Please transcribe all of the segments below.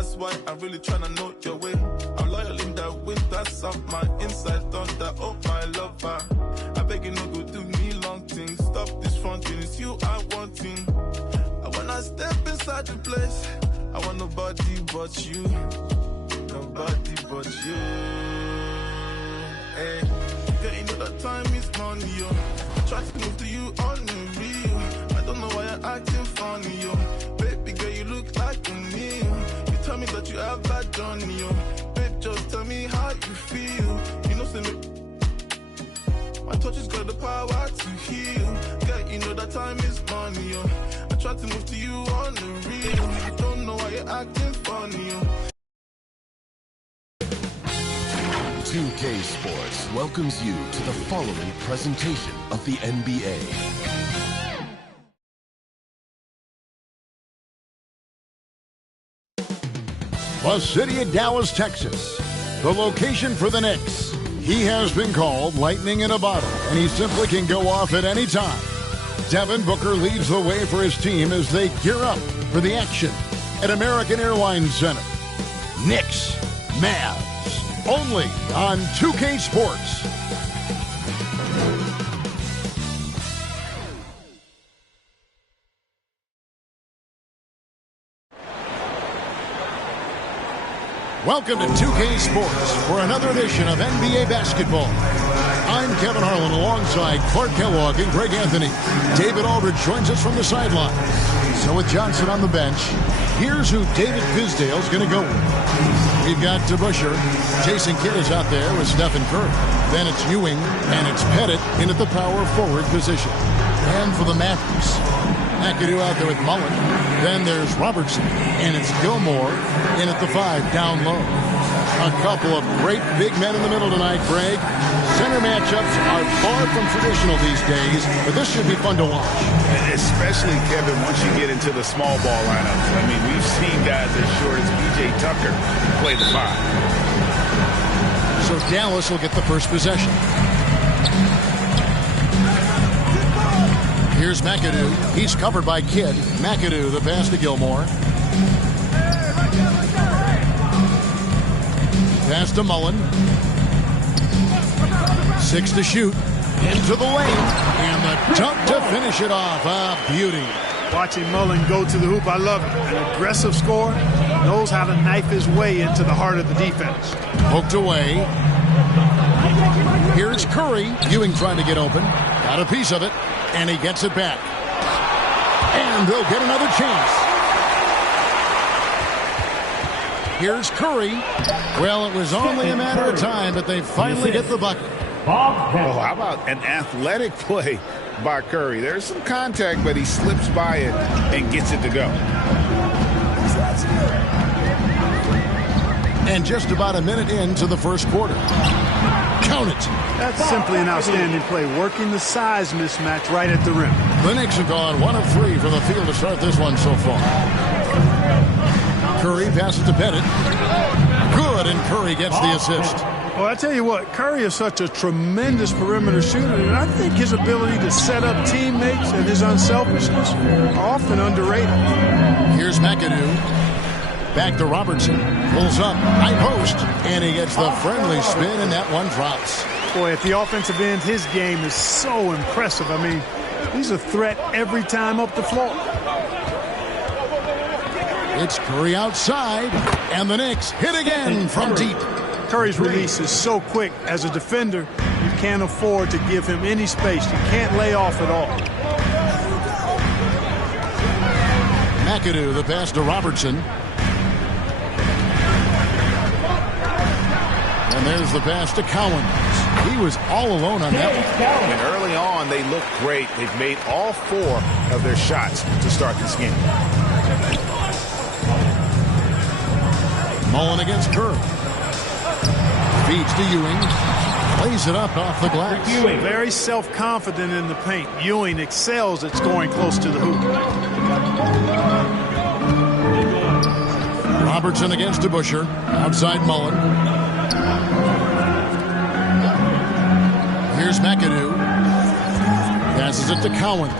That's why I'm really trying to know your way. I'm loyal in that winter, some my inside thunder. Oh my lover, I beg you no go do me long things. Stop this fronting, it's you I wanting. And when I step inside the place, I want nobody but you. Nobody but you. Hey, girl, you know that time is money, yo. I try to move to you on the real. I don't know why you're acting funny, yo. Baby girl, you look like a meal. You tell me that you have bad journey, yo. Babe, just tell me how you feel. You know, say me. My touch has got the power to heal. Girl, you know that time is money, yo. I try to move to you on the real. I don't know why you're acting funny, yo. 2K Sports welcomes you to the following presentation of the NBA. The city of Dallas, Texas, the location for the Knicks. He has been called lightning in a bottle, and he simply can go off at any time. Devin Booker leads the way for his team as they gear up for the action at American Airlines Center. Knicks, Mavs. Only on 2K Sports. Welcome to 2K Sports for another edition of NBA basketball. I'm Kevin Harlan alongside Clark Kellogg and Greg Anthony. David Aldridge joins us from the sideline. So with Johnson on the bench, here's who David Fizdale's going to go with. We've got DeBusschere. Jason Kidd is out there with Stephen Curry. Then it's Ewing and it's Pettit in at the power forward position. And for the Mavericks, McAdoo out there with Mullen. Then there's Robertson and it's Gilmore in at the 5 down low. A couple of great big men in the middle tonight, Greg. Center matchups are far from traditional these days, but this should be fun to watch. Especially, Kevin, once you get into the small ball lineups. I mean, we've seen guys as short as P.J. Tucker play the 5. So Dallas will get the first possession. Here's McAdoo. He's covered by Kidd. McAdoo, the pass to Gilmore. Pass to Mullen. 6 to shoot. Into the lane. And the dunk to finish it off. A beauty. Watching Mullen go to the hoop, I love it. An aggressive scorer, knows how to knife his way into the heart of the defense. Poked away. Here's Curry. Ewing trying to get open. Got a piece of it. And he gets it back. And they'll get another chance. Here's Curry. Well, it was only a matter of time, but they finally get the bucket. Oh, how about an athletic play by Curry? There's some contact, but he slips by it and gets it to go. And just about a minute into the first quarter. Count it. That's simply an outstanding play, working the size mismatch right at the rim. The Knicks have gone 1 of 3 from the field to start this one so far. Curry passes to Pettit. Good, and Curry gets the assist. Well, I tell you what, Curry is such a tremendous perimeter shooter, and I think his ability to set up teammates and his unselfishness are often underrated. Here's McAdoo. Back to Robertson. Pulls up. High post. And he gets the friendly spin, and that one drops. Boy, at the offensive end, his game is so impressive. I mean, he's a threat every time up the floor. It's Curry outside, and the Knicks hit again from deep. Curry's release is so quick. As a defender, you can't afford to give him any space. You can't lay off at all. McAdoo, the pass to Robertson. And there's the pass to Cowens. He was all alone on that one. And early on, they look great. They've made all 4 of their shots to start this game. Mullen against Curry. Feeds to Ewing. Plays it up off the glass. Ewing, very self-confident in the paint. Ewing excels at scoring close to the hoop. Robertson against DeBusschere. Outside Mullen. Here's McAdoo. Passes it to Cowens.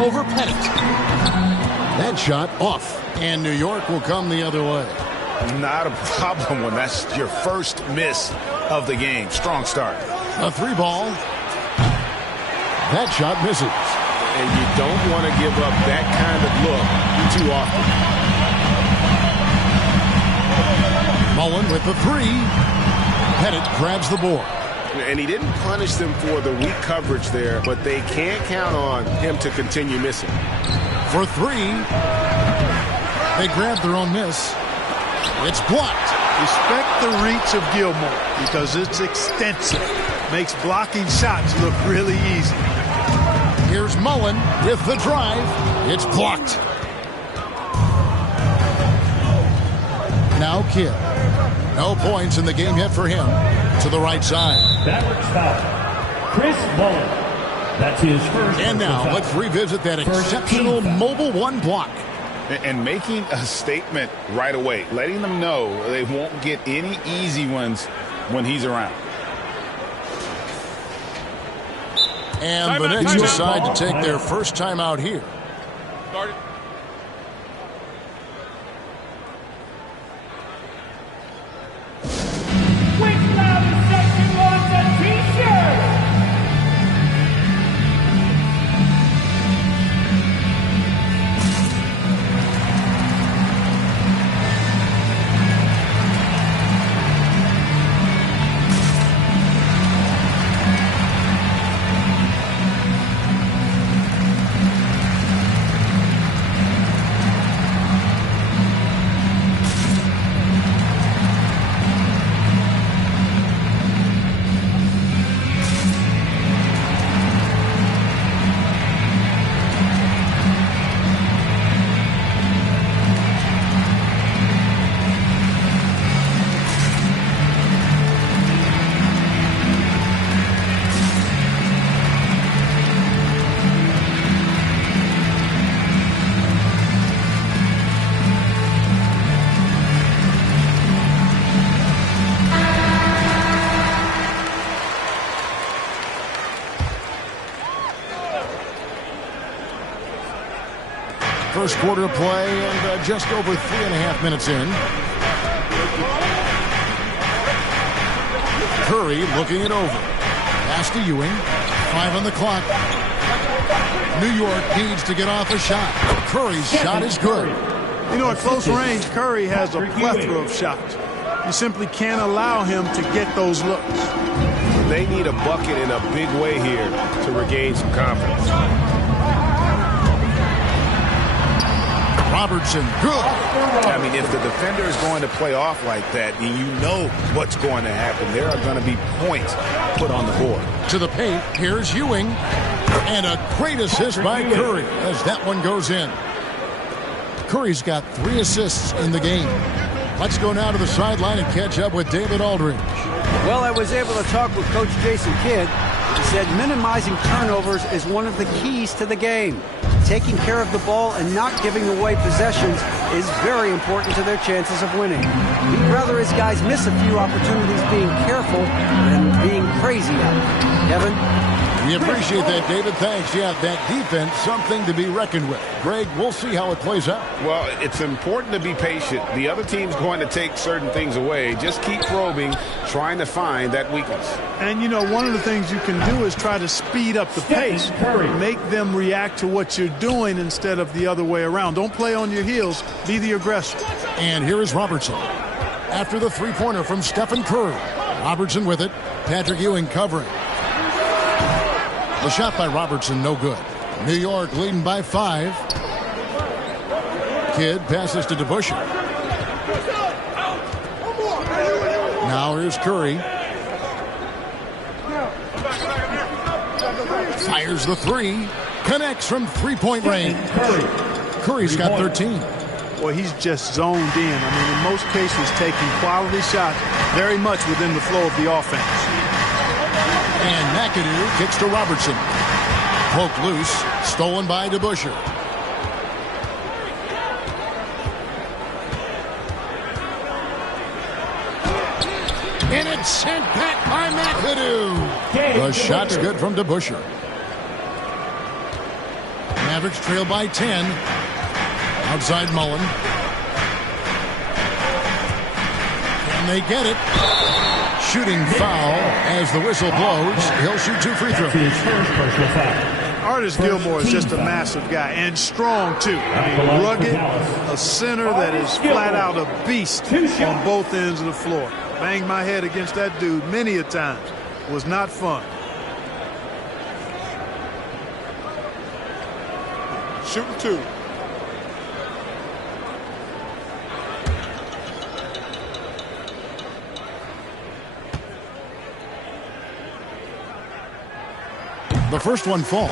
Over Pettit. That shot off. And New York will come the other way. Not a problem when that's your first miss of the game. Strong start. A 3-ball. That shot misses. And you don't want to give up that kind of look too often. Mullen with the 3. Pettit grabs the board. And he didn't punish them for the weak coverage there, but they can't count on him to continue missing. For 3. They grab their own miss. It's blocked. Respect the reach of Gilmore because it's extensive. Makes blocking shots look really easy. Here's Mullen with the drive. It's blocked. Now Kidd. No points in the game yet for him. To the right side. Maverick foul. Chris Mullen. That's his first. And now let's revisit that exceptional mobile 1 block. And making a statement right away, letting them know they won't get any easy ones when he's around. And the Knicks decide to take their first time out here. Started. First quarter of play and just over 3.5 minutes in. Curry looking it over. Pass to Ewing. 5 on the clock. New York needs to get off a shot. Curry's shot is good. You know, at close range, Curry has a plethora of shots. You simply can't allow him to get those looks. They need a bucket in a big way here to regain some confidence. Robertson, good. I mean, if the defender is going to play off like that, and you know what's going to happen, there are going to be points put on the board. To the paint, here's Ewing. And a great assist by Curry as that one goes in. Curry's got 3 assists in the game. Let's go now to the sideline and catch up with David Aldridge. Well, I was able to talk with Coach Jason Kidd. He said minimizing turnovers is one of the keys to the game. Taking care of the ball and not giving away possessions is very important to their chances of winning. He'd rather his guys miss a few opportunities being careful than being crazy out. Kevin? We appreciate that, David. Thanks. Yeah, that defense, something to be reckoned with. Greg, we'll see how it plays out. Well, it's important to be patient. The other team's going to take certain things away. Just keep probing, trying to find that weakness. And, you know, one of the things you can do is try to speed up the pace. Make them react to what you're doing instead of the other way around. Don't play on your heels. Be the aggressor. And here is Robertson. After the three-pointer from Stephen Curry. Robertson with it. Patrick Ewing covering. The shot by Robertson, no good. New York leading by 5. Kidd passes to DeBusschere. Now here's Curry. Fires the 3. Connects from three-point range. Curry's got 13. Well, he's just zoned in. I mean, in most cases, taking quality shots very much within the flow of the offense. And McAdoo kicks to Robertson. Poke loose. Stolen by DeBusschere. And it's sent back by McAdoo. The shot's good from DeBusschere. Mavericks trail by 10. Outside Mullen. Can they get it? Shooting foul as the whistle blows. He'll shoot 2 free throws. His first personal foul. Artis Gilmore is just a massive guy, and strong too. I mean, rugged, a center that is flat out a beast on both ends of the floor. Banged my head against that dude many a times. Was not fun. Shooting 2. The first one falls.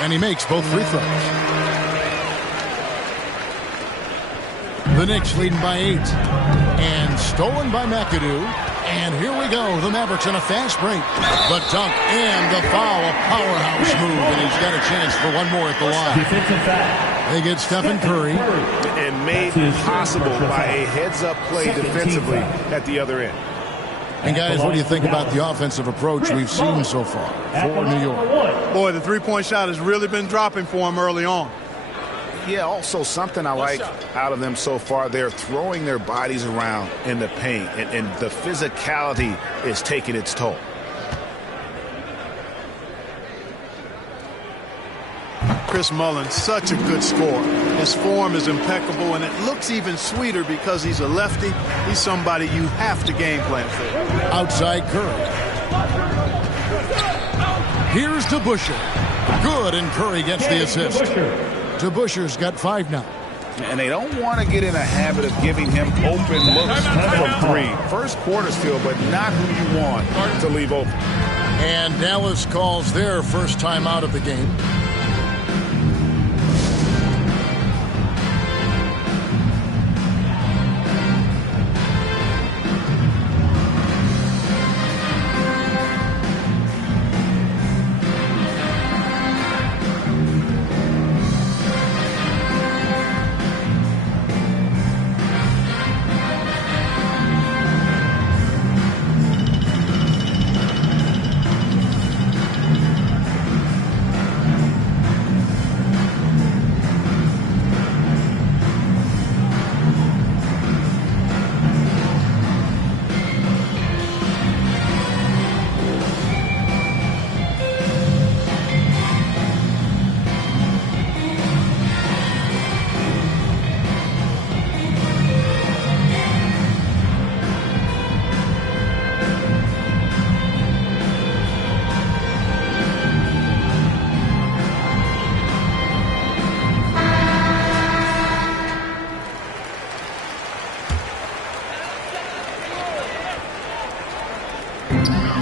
And he makes both free throws. The Knicks leading by 8. And stolen by McAdoo. And here we go. The Mavericks in a fast break. The dunk and the foul. A powerhouse move. And he's got a chance for one more at the line. Defensive foul. They get Stephen Curry. And made possible by a heads-up play defensively at the other end. And guys, what do you think about the offensive approach we've seen so far for New York? Boy, the three-point shot has really been dropping for him early on. Yeah, also something I like out of them so far, they're throwing their bodies around in the paint, and the physicality is taking its toll. Chris Mullin, such a good scorer. His form is impeccable, and it looks even sweeter because he's a lefty. He's somebody you have to game plan for. Outside Curry. Here's to Busher. Good, and Curry gets the assist. To Busher's got 5 now. And they don't want to get in a habit of giving him open looks from 3. First quarter still, but not who you want to leave open. And Dallas calls their first time out of the game.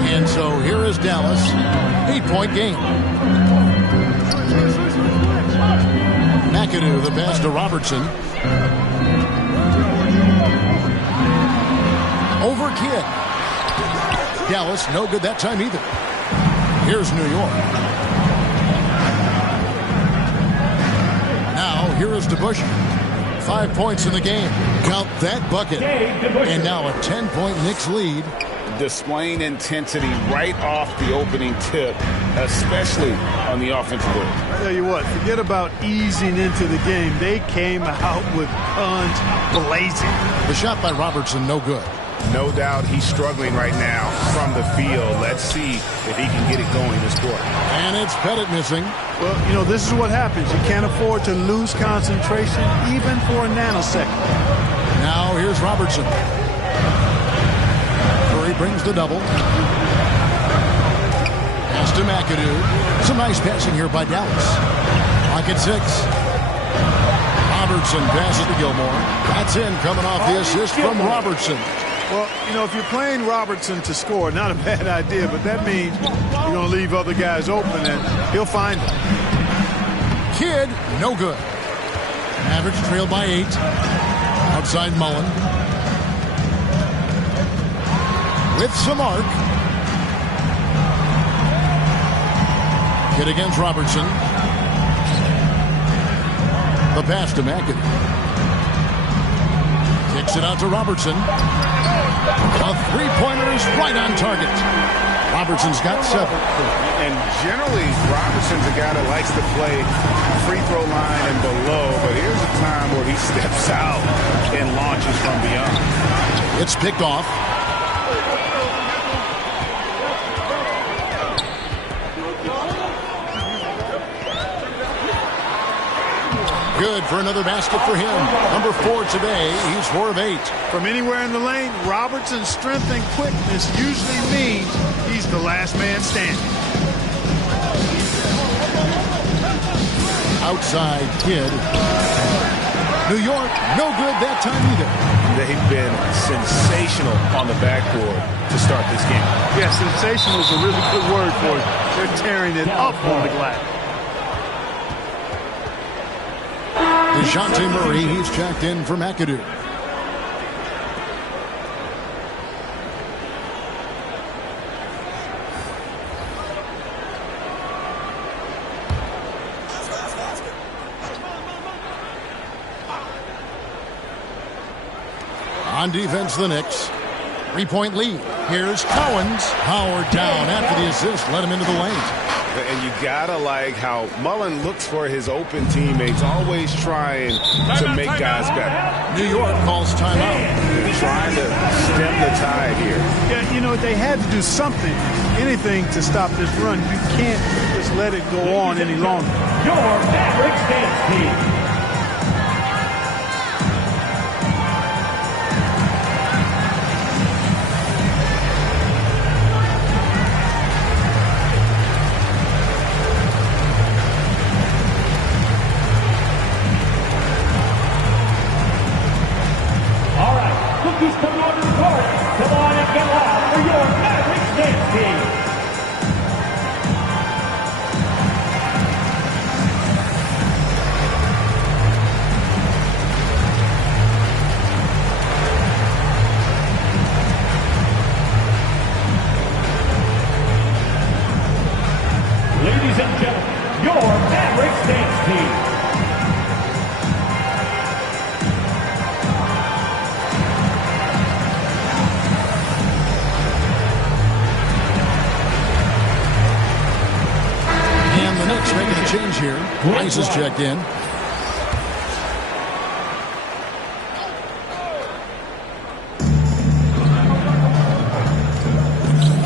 And so here is Dallas. 8-point game. McAdoo, the pass to Robertson. Over Kidd. Dallas, no good that time either. Here's New York. Now, here is DeBusschere. 5 points in the game. Count that bucket. And now a 10-point Knicks lead. Displaying intensity right off the opening tip, especially on the offensive end. I tell you what, forget about easing into the game. They came out with guns blazing. The shot by Robertson, no good. No doubt he's struggling right now from the field. Let's see if he can get it going this quarter. And it's Pettit missing. Well, you know, this is what happens. You can't afford to lose concentration even for a nanosecond. Now here's Robertson. Curry brings the double. Pass to McAdoo. Some nice passing here by Dallas. Clock at 6. Robertson passes to Gilmore. That's in, coming off the assist from Robertson. Well, you know, if you're playing Robertson to score, not a bad idea, but that means you're going to leave other guys open, and he'll find them. Kidd, no good. Mavericks trail by 8. Outside Mullen. With some arc. Kid against Robertson. The pass to McAdoo. Kicks it out to Robertson. A three-pointer is right on target. Robertson's got 7. And generally, Robertson's a guy that likes to play free throw line and below, but here's a time where he steps out and launches from beyond. It's picked off. Good for another basket for him. Number 4 today. He's 4 of 8. From anywhere in the lane, Robertson's strength and quickness usually means he's the last man standing. Outside Kid. New York, no good that time either. They've been sensational on the backboard to start this game. Yeah, sensational is a really good word for it. They're tearing it up on the glass. DeJounte Murray, he's checked in for McAdoo. On defense, the Knicks. 3-point lead. Here's Cowens. Howard down after the assist. Let him into the lane. And you gotta like how Mullen looks for his open teammates, always trying to make guys better. New York calls timeout. They're trying to stem the tide here. Yeah, you know, they had to do something, anything to stop this run. You can't just let it go on any longer. Your Mavericks dance team. Cookies coming onto the court. Come on and get loud for your Mavericks dance team. Ladies and gentlemen, your Mavericks dance team. Making a change here. Rice is checked in.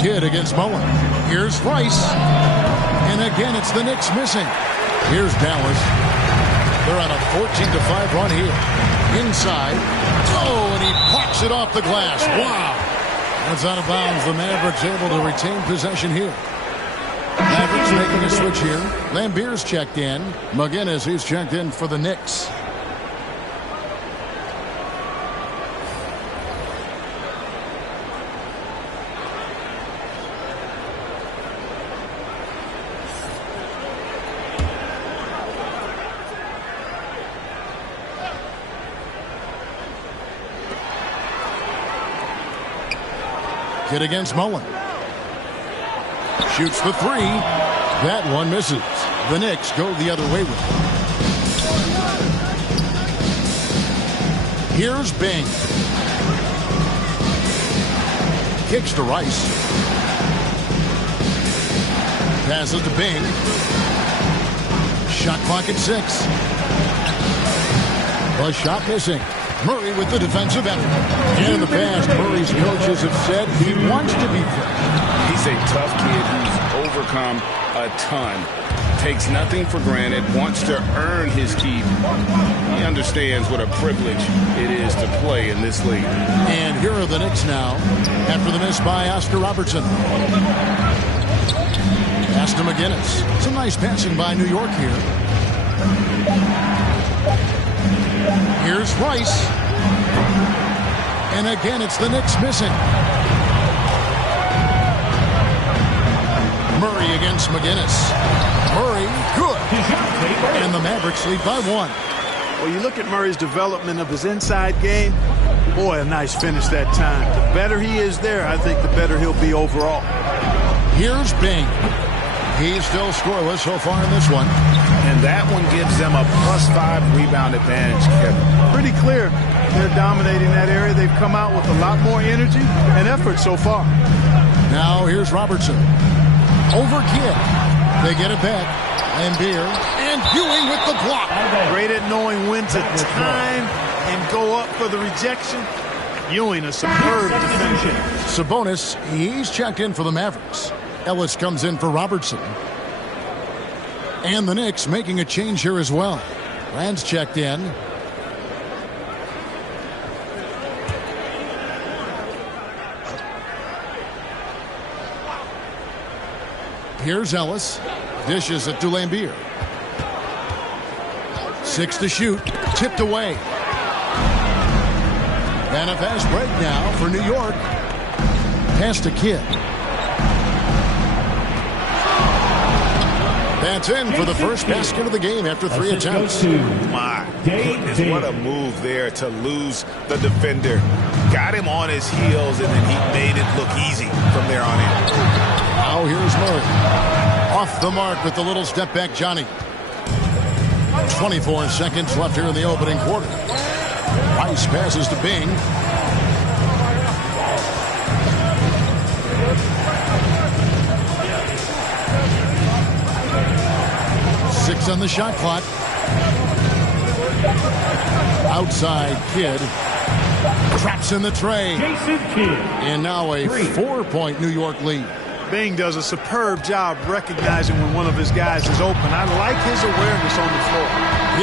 Kid against Mullen. Here's Rice. And again, it's the Knicks missing. Here's Dallas. They're on a 14-5 run here. Inside. Oh, and he pops it off the glass. Wow. That's out of bounds. The Mavericks able to retain possession here. Mavericks making a switch here. Lambier's checked in. McGinnis, he's checked in for the Knicks. Kid against Mullen. Shoots the 3. That one misses. The Knicks go the other way with it. Here's Bing. Kicks to Rice. Passes to Bing. Shot clock at 6. The shot missing. Murray with the defensive effort. In the past, Murray's coaches have said he wants to be fresh. He's a tough kid who's overcome a ton. Takes nothing for granted, wants to earn his keep. He understands what a privilege it is to play in this league. And here are the Knicks now after the miss by Oscar Robertson. Pass to McGinnis. Some nice passing by New York here. Here's Rice. And again, it's the Knicks missing. Murray against McGinnis. Murray, good. And the Mavericks lead by 1. Well, you look at Murray's development of his inside game. Boy, a nice finish that time. The better he is there, I think the better he'll be overall. Here's Bing. He's still scoreless so far in this one. And that one gives them a +5 rebound advantage, Kevin. Pretty clear. They're dominating that area. They've come out with a lot more energy and effort so far. Now here's Robertson. Over Kidd. They get it back. Lambier and Ewing with the block. Great at knowing when to time and go up for the rejection. Ewing, a superb defender. Sabonis, he's checked in for the Mavericks. Ellis comes in for Robertson. And the Knicks making a change here as well. Rand's checked in. Here's Ellis. Dishes it to Lambier. 6 to shoot. Tipped away. And a fast break now for New York. Pass to Kidd. That's in for the first basket of the game after 3 attempts. My goodness, what a move there to lose the defender. Got him on his heels, and then he made it look easy from there on in. Now here's Murray. Off the mark with the little step back, Johnny. 24 seconds left here in the opening quarter. Rice passes to Bing. Six on the shot clock. Outside Kidd. Traps in the tray. And now a 4-point New York lead. Bing does a superb job recognizing when one of his guys is open. I like his awareness on the floor.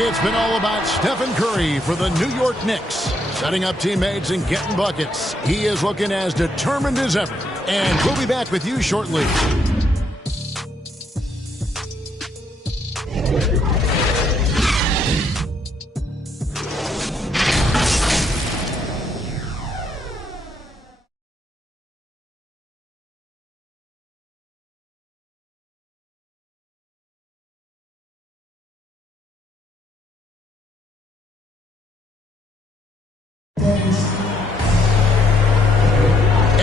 It's been all about Stephen Curry for the New York Knicks. Setting up teammates and getting buckets. He is looking as determined as ever. And we'll be back with you shortly.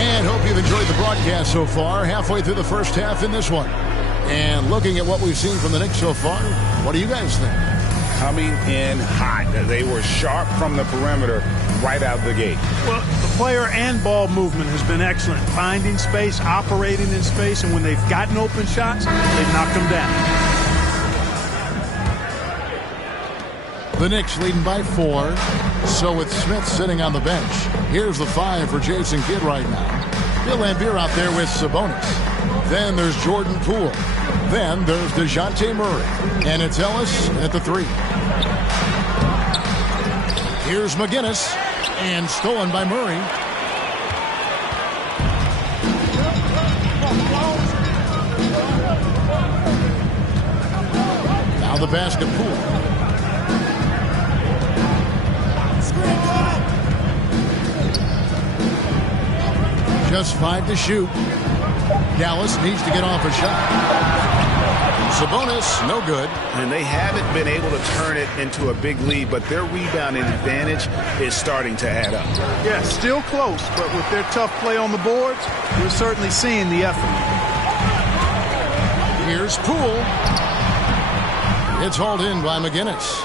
And hope you've enjoyed the broadcast so far. Halfway through the first half in this one. And looking at what we've seen from the Knicks so far, what do you guys think? Coming in hot. They were sharp from the perimeter right out of the gate. Well, the player and ball movement has been excellent. Finding space, operating in space, and when they've gotten open shots, they've knocked them down. The Knicks leading by 4. So with Smith sitting on the bench. Here's the 5 for Jason Kidd right now. Bill Lambier out there with Sabonis. Then there's Jordan Poole. Then there's DeJounte Murray. And it's Ellis at the 3. Here's McGinnis. And stolen by Murray. Now the basket, Poole. Just 5 to shoot. Dallas needs to get off a shot. Sabonis, no good. And they haven't been able to turn it into a big lead, but their rebounding advantage is starting to add up. Yeah, still close, but with their tough play on the boards, we're certainly seeing the effort. Here's Poole. It's hauled in by McGinnis.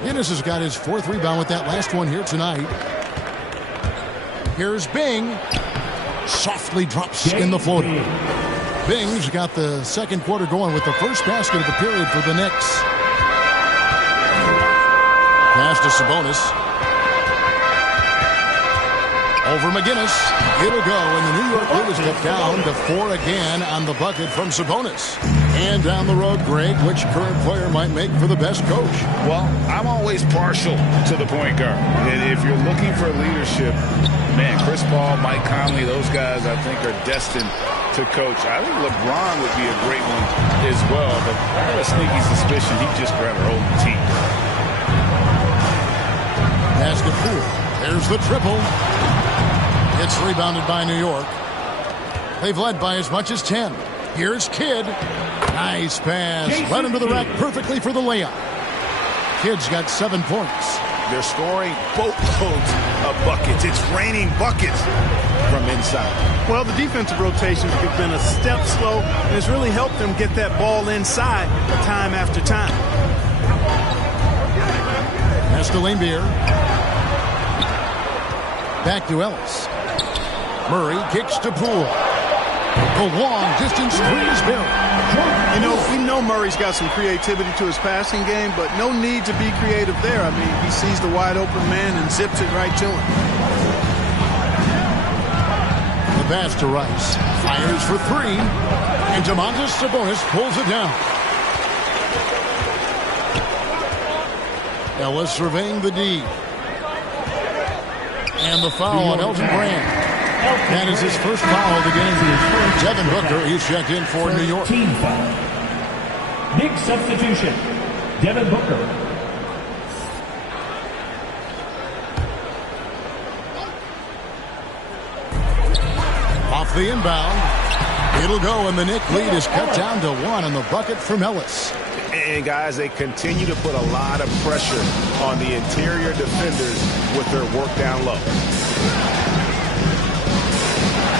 McGinnis has got his 4th rebound with that last one here tonight. Here's Bing. Softly drops in the floater. Bing's got the second quarter going with the first basket of the period for the Knicks. Pass to Sabonis. Over McGinnis. It'll go, and the New York lead is cut down to 4 again on the bucket from Sabonis. And down the road, Greg, which current player might make for the best coach? Well, I'm always partial to the point guard. And if you're looking for leadership, man, Chris Paul, Mike Conley, those guys I think are destined to coach. I think LeBron would be a great one as well, but I got a sneaky suspicion he'd just rather hold the team. Basket Poole. There's the triple. It's rebounded by New York. They've led by as much as 10. Here's Kidd. Nice pass. Led into the rack perfectly for the layup. Kidd's got 7 points. They're scoring boatloads of buckets. It's raining buckets from inside. Well, the defensive rotations have been a step slow, and it's really helped them get that ball inside time after time. That's to Lambier. Back to Ellis. Murray kicks to Poole. The long distance three is Barry. You know, we know Murray's got some creativity to his passing game, but no need to be creative there. I mean, he sees the wide open man and zips it right to him. The pass to Rice. Fires for three. And Domantas Sabonis pulls it down. Ellis surveying the D. And the foul on Elton Brand. That is his first foul of the game. Devin Booker, he's checked in for New York. Team foul. Big substitution. Devin Booker. Off the inbound. It'll go, and the Knick lead is cut down to 1 on the bucket from Ellis. And, guys, they continue to put a lot of pressure on the interior defenders with their work down low.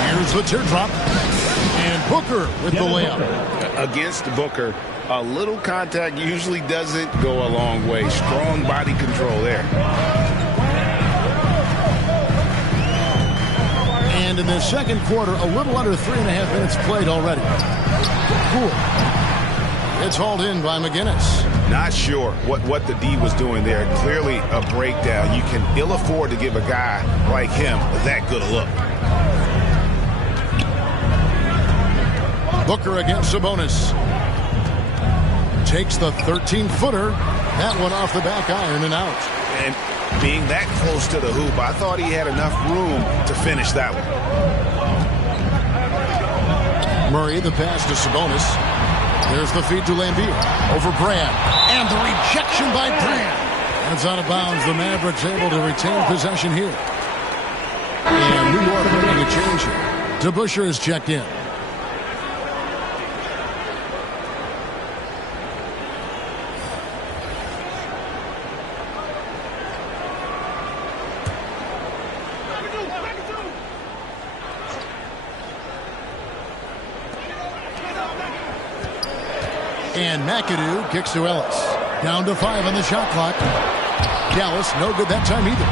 Here's the teardrop. And Booker with the layup. Against Booker, a little contact usually doesn't go a long way. Strong body control there. And in the second quarter, a little under 3.5 minutes played already. Cool. It's hauled in by McGinnis. Not sure what the D was doing there. Clearly a breakdown. You can ill afford to give a guy like him that good a look. Booker against Sabonis. Takes the 13-footer. That one off the back iron and out. And being that close to the hoop, I thought he had enough room to finish that one. Murray, the pass to Sabonis. There's the feed to Lambier. Over Brand. And the rejection by Brand. That's out of bounds. The Mavericks able to retain possession here. And New York making a change here. DeBusschere is checked in. And McAdoo kicks to Ellis. Down to 5 on the shot clock. Dallas, no good that time either.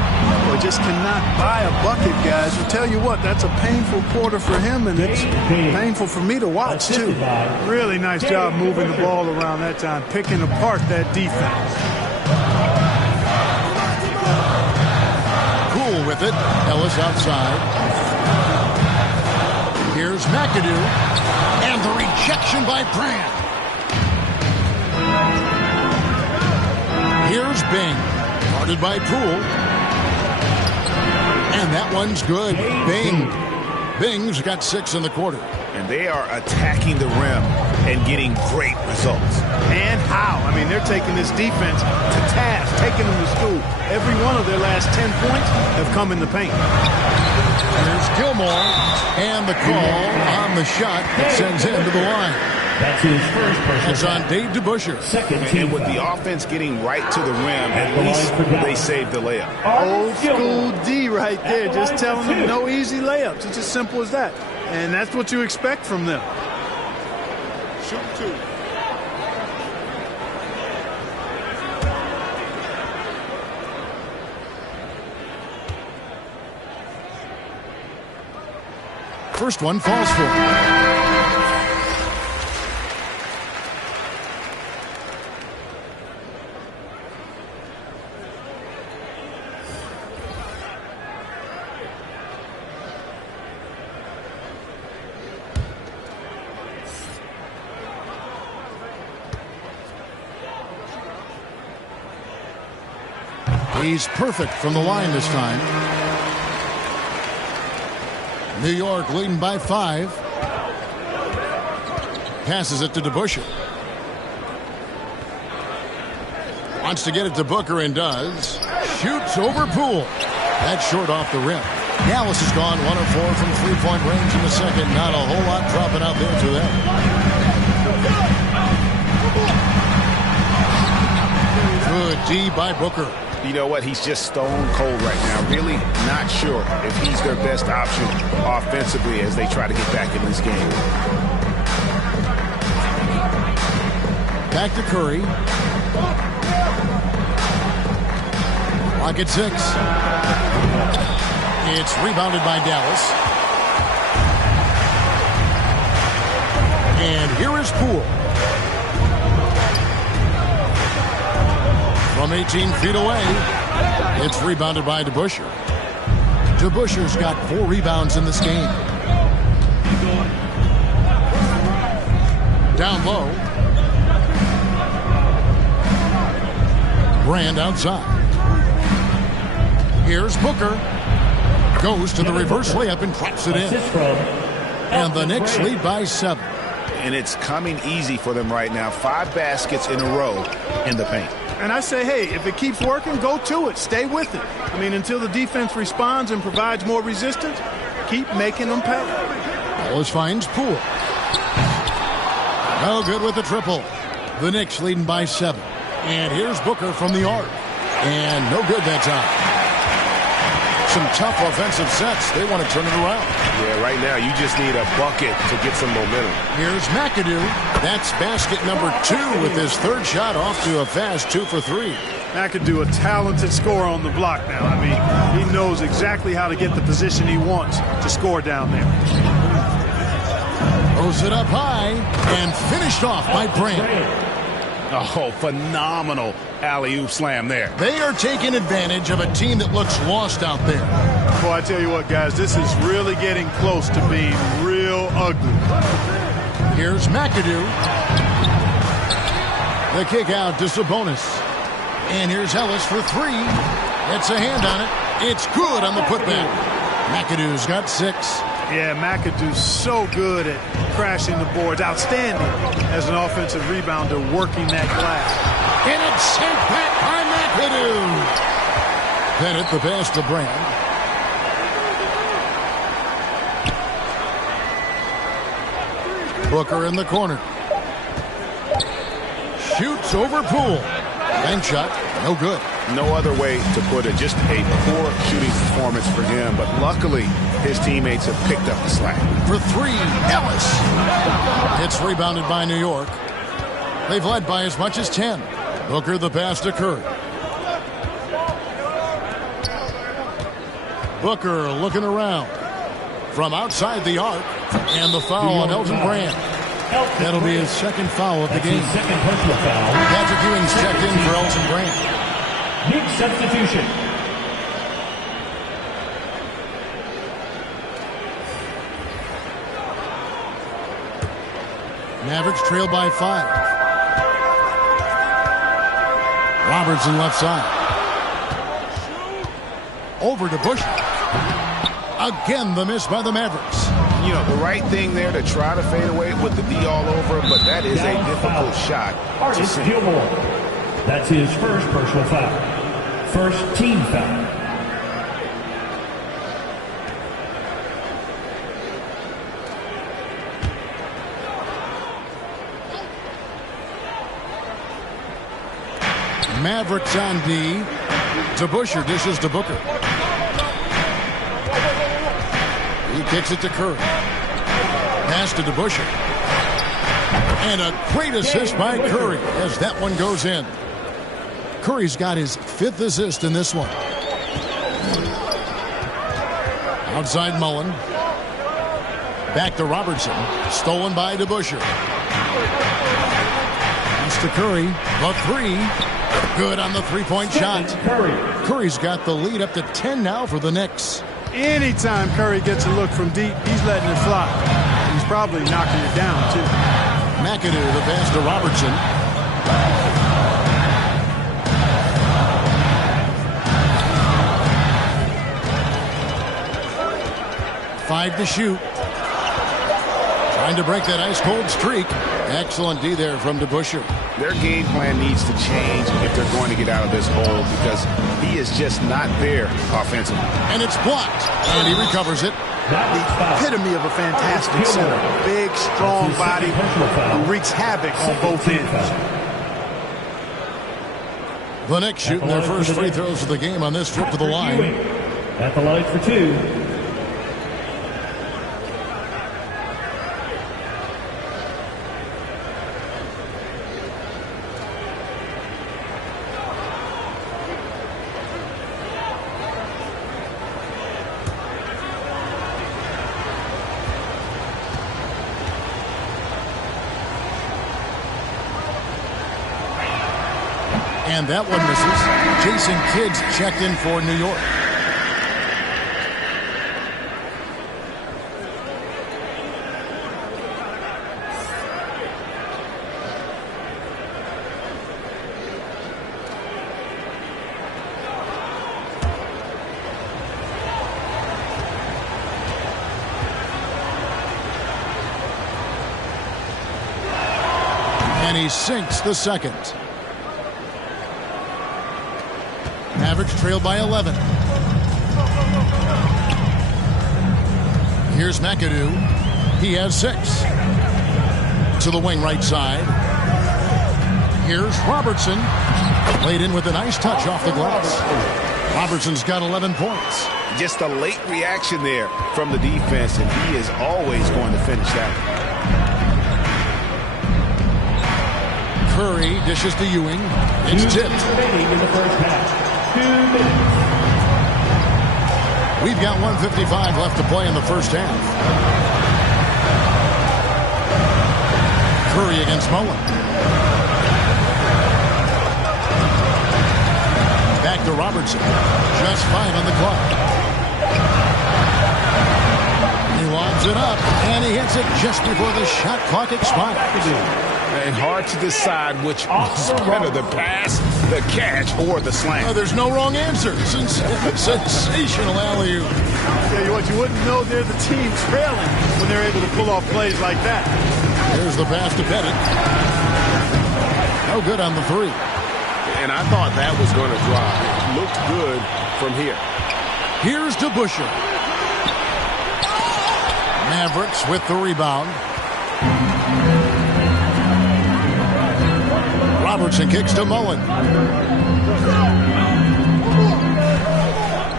Well, just cannot buy a bucket, guys. I tell you what, that's a painful quarter for him, and it's painful for me to watch, too. Really nice job moving the ball around that time, picking apart that defense. Cool with it. Ellis outside. Here's McAdoo. And the rejection by Brand. Here's Bing. Guarded by Poole. And that one's good. Bing. Bing's got 6 in the quarter. And they are attacking the rim and getting great results. And how? I mean, they're taking this defense to task, taking them to school. Every one of their last 10 points have come in the paint. Here's Gilmore. And the call on the shot that sends him to the line. That's his first personal. It's on Dave DeBusschere. Second team. And with the offense getting right to the rim, at least they saved the layup. Old school D right there, just telling them no easy layups. It's as simple as that. And that's what you expect from them. Shoot 2. First one falls for him. He's perfect from the line this time. New York leading by 5. Passes it to DeBusschere. Wants to get it to Booker and does. Shoots over Poole. That's short off the rim. Dallas has gone 1 of 4 from three-point range in the second. Not a whole lot dropping out there to them. Good D by Booker. You know what? He's just stone cold right now. Really not sure if he's their best option offensively as they try to get back in this game. Back to Curry. Clock at 6. It's rebounded by Dallas. And here is Poole. From 18 feet away, it's rebounded by DeBusschere. DeBusschere's got 4 rebounds in this game. Down low. Brand outside. Here's Booker. Goes to the reverse layup and claps it in. And the Knicks lead by 7. And it's coming easy for them right now. 5 baskets in a row in the paint. And I say, hey, if it keeps working, go to it. Stay with it. I mean, until the defense responds and provides more resistance, keep making them pay. Wallace finds Poole. No good with the triple. The Knicks leading by 7. And here's Booker from the arc. And no good that time. Some tough offensive sets. They want to turn it around. Yeah, right now you just need a bucket to get some momentum. Here's McAdoo. That's basket number 2 with his 3rd shot off to a fast 2 for 3. McAdoo, a talented scorer on the block now. I mean, he knows exactly how to get the position he wants to score down there. Throws it up high and finished off by Brand. Oh, phenomenal alley-oop slam there. They are taking advantage of a team that looks lost out there. Boy, I tell you what, guys, this is really getting close to being real ugly. Here's McAdoo. The kick out to Sabonis. And here's Ellis for 3. It's a hand on it. It's good on the putback. McAdoo's got 6. Yeah, McAdoo's so good at crashing the boards. Outstanding as an offensive rebounder working that glass. And it's sent back by McAdoo. Bennett the pass to Brand. Booker in the corner. Shoots over Poole. Bank shot, no good. No other way to put it. Just a poor shooting performance for him. But luckily, his teammates have picked up the slack. For 3, Ellis. It's rebounded by New York. They've led by as much as 10. Booker the pass to Curry. Booker looking around. From outside the arc. And the foul on Elton Brand. That'll be his 2nd foul of the game. Second personal foul. Patrick Ewing's checked in for Elton Brand. Big substitution. Mavericks trail by 5. Robertson left side. Over to Bush. Again, the miss by the Mavericks. You know, the right thing there to try to fade away with the D all over, but that is a difficult shot to see. Gilmore. That's his 1st personal foul. 1st team foul. Mavericks on D. DeBusschere dishes to Booker. He kicks it to Curry. Pass to DeBusschere. And a great assist by Curry as that one goes in. Curry's got his 5th assist in this one. Outside Mullen. Back to Robertson. Stolen by DeBusschere. Pass to Curry. The 3. Good on the 3-point shot. Curry's got the lead up to 10 now for the Knicks. Anytime Curry gets a look from deep, he's letting it fly. He's probably knocking it down, too. McAdoo, the pass to Robertson. Five to shoot. Trying to break that ice-cold streak. Excellent D there from DeBusschere. Their game plan needs to change if they're going to get out of this hole because he is just not there offensively. And it's blocked. And he recovers it. The epitome of a fantastic center. Big, strong body who wreaks havoc on both ends. The Knicks shooting their first free throws of the game on this trip to the line. At the line for 2. And that one misses. Jason Kidd's checked in for New York. And he sinks the second. Mavericks trailed by 11. Here's McAdoo. He has 6. To the wing right side. Here's Robertson. Played in with a nice touch off the glass. Robertson's got 11 points. Just a late reaction there from the defense, and he is always going to finish that. Curry dishes to Ewing. It's tipped. In the first half. 2 minutes. We've got 1:55 left to play in the first half. Curry against Mullen. Back to Robertson. Just 5 on the clock. He lobs it up, and he hits it just before the shot clock expires. And hard to decide which was better, the pass, the catch, or the slam. There's no wrong answer. Sensational alley-oop. Tell you what, you wouldn't know they're the team trailing when they're able to pull off plays like that. Here's the pass to Pettit. No good on the 3. And I thought that was going to drive. It looked good from here. Here's to Busher. Mavericks with the rebound. Robertson kicks to Mullen.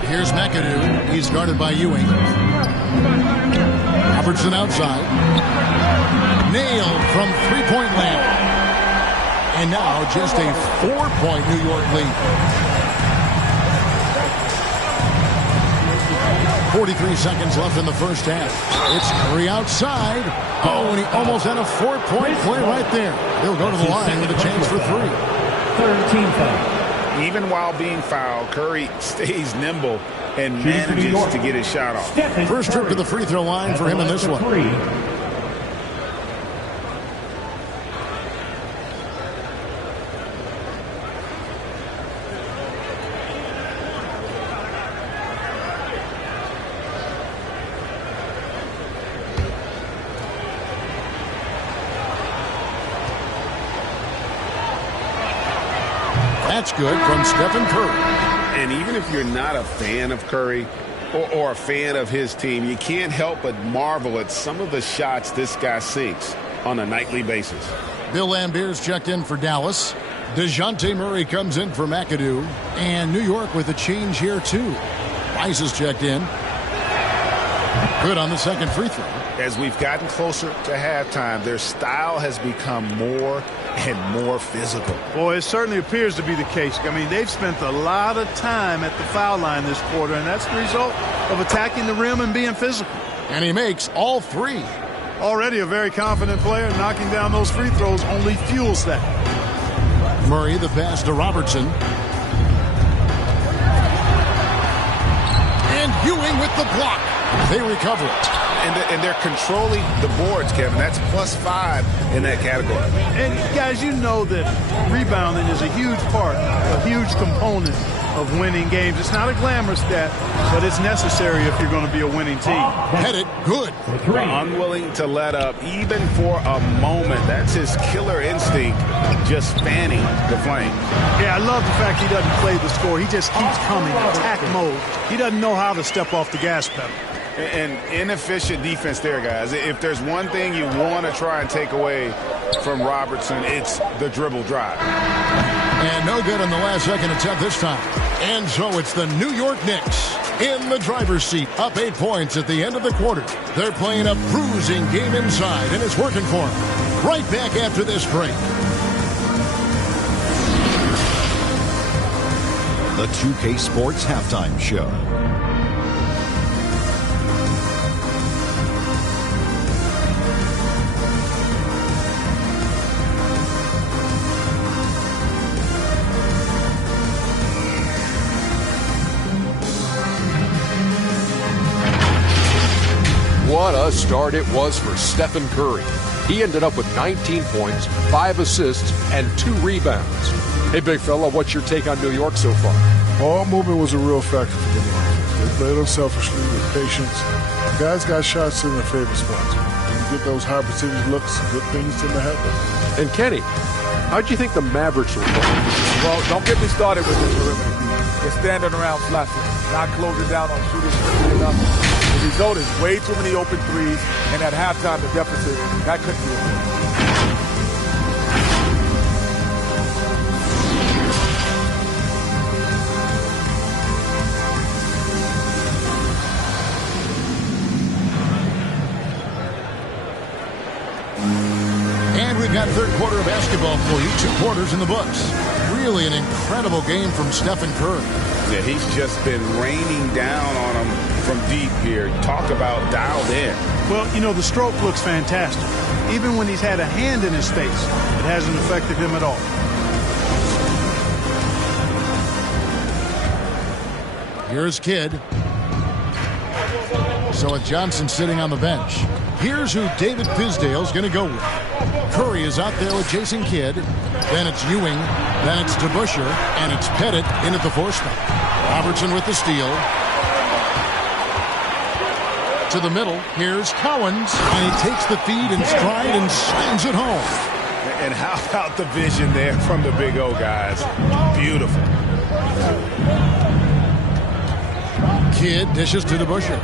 Here's McAdoo. He's guarded by Ewing. Robertson outside. Nailed from three-point land. And now just a 4-point New York lead. 43 seconds left in the first half. It's Curry outside. Oh, and he almost had a 4-point play right there. He'll go to the line with a chance for 3. Third team foul. Even while being fouled, Curry stays nimble and manages to get his shot off. First trip to the free throw line for him in this one. That's good from Stephen Curry. And even if you're not a fan of Curry or a fan of his team, you can't help but marvel at some of the shots this guy sinks on a nightly basis. Bill Lambier's checked in for Dallas. DeJounte Murray comes in for McAdoo. And New York with a change here, too. Rice is checked in. Good on the second free throw. As we've gotten closer to halftime, their style has become more and more physical. Boy, it certainly appears to be the case. I mean, they've spent a lot of time at the foul line this quarter, and that's the result of attacking the rim and being physical. And he makes all 3. Already a very confident player. Knocking down those free throws only fuels that. Murray, the pass to Robertson. And Ewing with the block. They recover it. And they're controlling the boards, Kevin. That's +5 in that category. And, guys, you know that rebounding is a huge part, a huge component of winning games. It's not a glamorous stat, but it's necessary if you're going to be a winning team. Headed good. Unwilling to let up even for a moment. That's his killer instinct, just fanning the flame. Yeah, I love the fact he doesn't play the score. He just keeps coming, attack mode. He doesn't know how to step off the gas pedal. And inefficient defense there, guys. If there's one thing you want to try and take away from Robertson, it's the dribble drive. And no good on the last second attempt this time. And so it's the New York Knicks in the driver's seat, up 8 points at the end of the quarter. They're playing a bruising game inside, and it's working for them. Right back after this break. The 2K Sports Halftime Show. What a start it was for Stephen Curry. He ended up with 19 points, 5 assists, and 2 rebounds. Hey, big fella, what's your take on New York so far? Ball movement was a real factor for the offense. They played unselfishly with patience. Guys got shots in their favorite spots. When you get those high percentage looks, good things tend to happen. And Kenny, how'd you think the Mavericks will play? Well, don't get me started with this perimeter. They're standing around flat, not closing down on shooting quickly enough. The result is way too many open threes, and at halftime, the deficit, that couldn't be avoided. And we've got third quarter of basketball for you. 2 quarters in the books. Really an incredible game from Stephen Curry. Yeah, he's just been raining down on them from deep here. Talk about dialed in. Well, you know, the stroke looks fantastic. Even when he's had a hand in his face, it hasn't affected him at all. Here's Kidd. So with Johnson sitting on the bench, here's who David Fizdale's going to go with. Curry is out there with Jason Kidd. Then it's Ewing. Then it's DeBusschere. And it's Pettit in at the 4 spot. Robertson with the steal. To the middle. Here's Cowens. And he takes the feed in stride and slams it home. And how about the vision there from the Big O, guys? Beautiful. Kidd dishes to DeBusschere.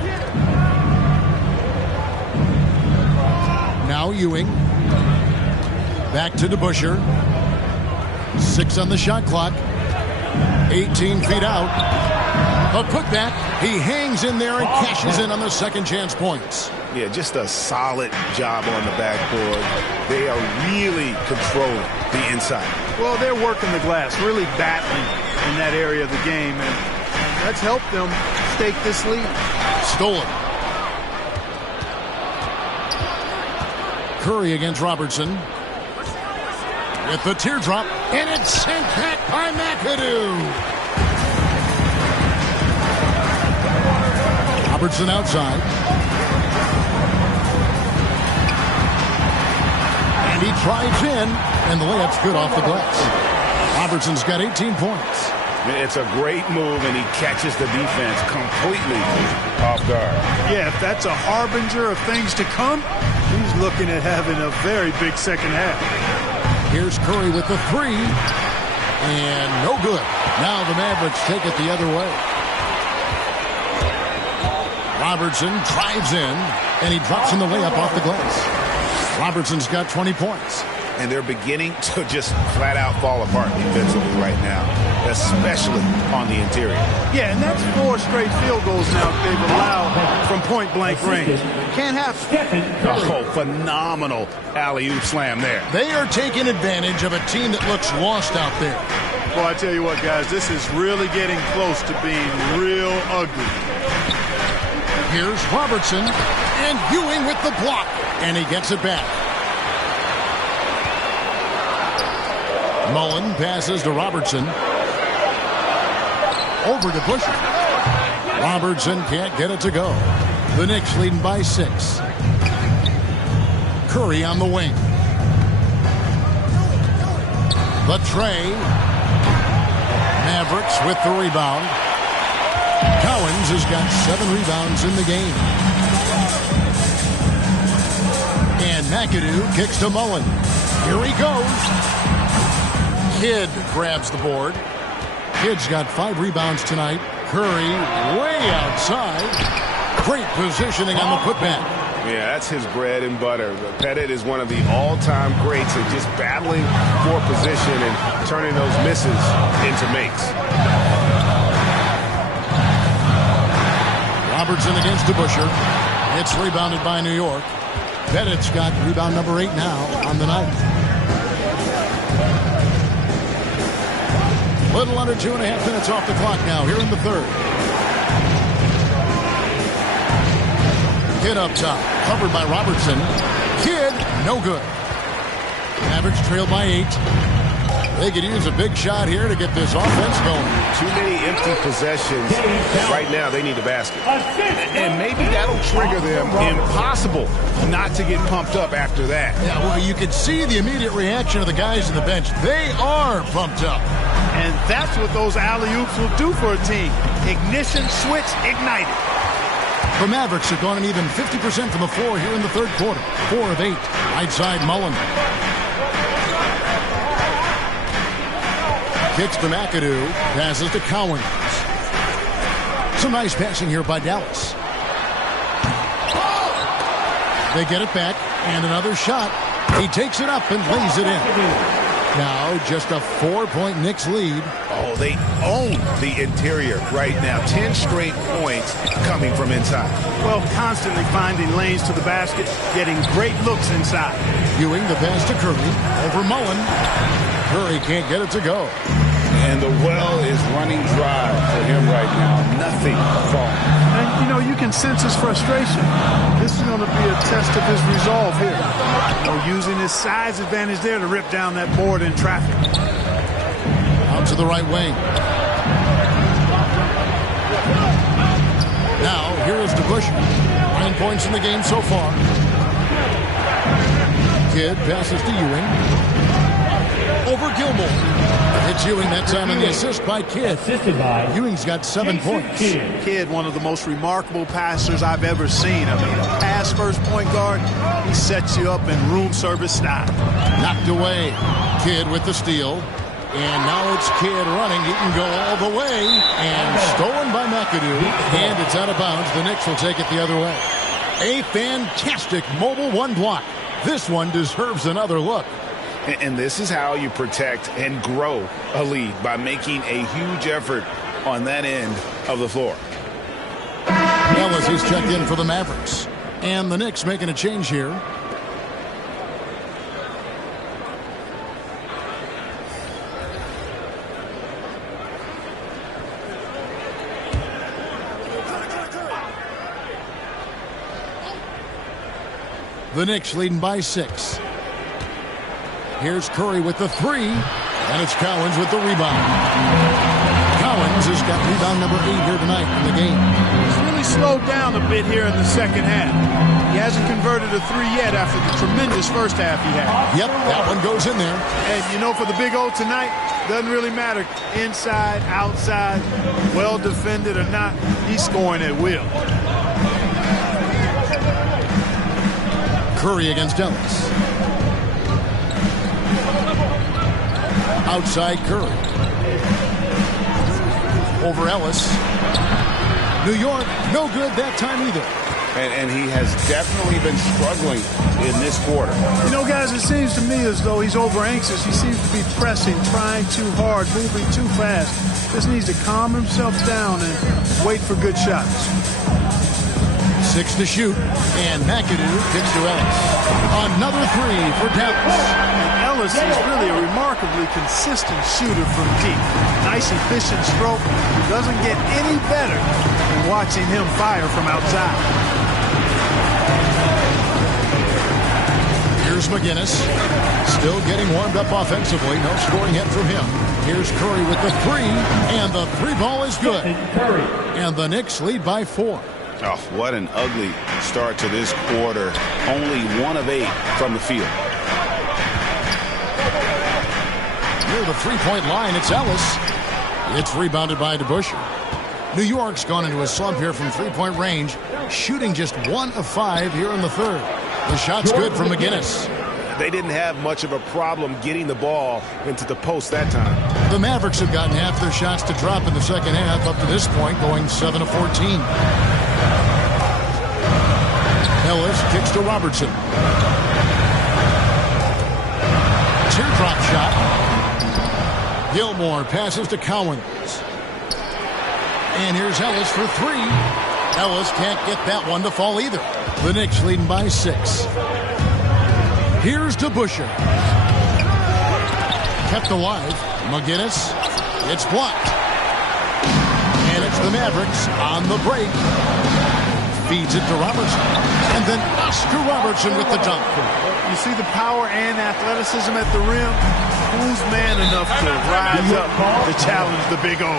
Now Ewing. Back to DeBusschere. 6 on the shot clock. 18 feet out. A putback. He hangs in there and cashes in on the second chance points. Yeah, just a solid job on the backboard. They are really controlling the inside. Well, they're working the glass, really battling in that area of the game, and that's helped them stake this lead. Stolen. Curry against Robertson. With the teardrop, and it's sent back by McAdoo. Robertson outside. And he drives in, and the layup's good off the glass. Robertson's got 18 points. It's a great move, and he catches the defense completely off guard. Yeah, if that's a harbinger of things to come, he's looking at having a very big second half. Here's Curry with the 3. And no good. Now the Mavericks take it the other way. Robertson drives in, and he drops in the layup off the glass. Robertson's got 20 points. And they're beginning to just flat out fall apart defensively right now, especially on the interior. Yeah, and that's 4 straight field goals now they've allowed from point-blank range. Can't happen. Oh, phenomenal alley-oop slam there. They are taking advantage of a team that looks lost out there. Well, I tell you what, guys, this is really getting close to being real ugly. Here's Robertson, and Ewing with the block, and he gets it back. Mullen passes to Robertson. Over to Busher. Robertson can't get it to go. The Knicks leading by 6. Curry on the wing. The tray. Mavericks with the rebound. Cowens has got 7 rebounds in the game. And McAdoo kicks to Mullen. Here he goes. Kidd grabs the board. Kidd's got 5 rebounds tonight. Curry way outside. Great positioning on the putback. Yeah, that's his bread and butter. Pettit is one of the all-time greats at just battling for position and turning those misses into makes. Robertson against DeBusschere. It's rebounded by New York. Pettit's got rebound number 8 now on the night. Little under 2.5 minutes off the clock now here in the third. Kidd up top, covered by Robertson. Kidd, no good. Mavericks trail by 8. They could use a big shot here to get this offense going. Too many empty possessions. Right now, they need a basket. And maybe that'll trigger them. Impossible not to get pumped up after that. Yeah, well, you could see the immediate reaction of the guys on the bench. They are pumped up. And that's what those alley-oops will do for a team. Ignition switch ignited. The Mavericks have gone an even 50% from the floor here in the third quarter. 4 of 8. Right side Mullen. Kicks to McAdoo. Passes to Cowens. Some nice passing here by Dallas. They get it back. And another shot. He takes it up and lays it in. Now just a 4-point Knicks lead. Oh, they own the interior right now. 10 straight points coming from inside. Well, constantly finding lanes to the basket, getting great looks inside. Ewing the pass to Curry. Over Mullen. Curry can't get it to go. And the well is running dry for him right now. Nothing falling. And, you know, you can sense his frustration. This is going to be a test of his resolve here. You know, using his size advantage there to rip down that board in traffic. Out to the right wing. Now, here is DeBusschere. 9 points in the game so far. Kidd passes to Ewing. Over Gilmore. It's Ewing that time in the assist by Kidd. Ewing's got 7 points. Kidd, one of the most remarkable passers I've ever seen. I mean, a pass-first point guard, he sets you up in room service style. Knocked away. Kidd with the steal. And now it's Kidd running. He can go all the way. And stolen by McAdoo. And it's out of bounds. The Knicks will take it the other way. A fantastic mobile one block. This one deserves another look. And this is how you protect and grow a lead, by making a huge effort on that end of the floor. Ellis is checked in for the Mavericks. And the Knicks making a change here. The Knicks leading by 6. Here's Curry with the 3, and it's Cowens with the rebound. Cowens has got rebound number 8 here tonight in the game. He's really slowed down a bit here in the second half. He hasn't converted a 3 yet after the tremendous first half he had. Yep, that one goes in there. And you know, for the Big O tonight, doesn't really matter inside, outside, well defended or not, he's scoring at will. Curry against Ellis. Outside Curry. Over Ellis. New York, no good that time either. And he has definitely been struggling in this quarter. You know, guys, it seems to me as though he's over anxious. He seems to be pressing, trying too hard, moving too fast. Just needs to calm himself down and wait for good shots. 6 to shoot, and McAdoo kicks to Ellis. Another 3 for Dallas. Ellis is really a remarkably consistent shooter from deep. Nice, efficient stroke. Doesn't get any better than watching him fire from outside. Here's McGinnis. Still getting warmed up offensively. No scoring yet from him. Here's Curry with the 3, and the 3 ball is good. And the Knicks lead by 4. Oh, what an ugly start to this quarter. Only 1 of 8 from the field. Near the 3-point line, it's Ellis. It's rebounded by DeBusschere. New York's gone into a slump here from 3-point range, shooting just 1 of 5 here in the third. The shot's good from McGinnis. They didn't have much of a problem getting the ball into the post that time. The Mavericks have gotten half their shots to drop in the second half up to this point, going 7 of 14. Ellis kicks to Robertson. Teardrop shot. Gilmore passes to Cowens. And here's Ellis for three. Ellis can't get that one to fall either. The Knicks leading by 6. Here's to Busher. Kept alive. McGinnis. It's blocked. And it's the Mavericks on the break. Feeds it to Robertson. And then Oscar Robertson with the dunk. You see the power and athleticism at the rim. Who's man enough to rise up to challenge the Big O?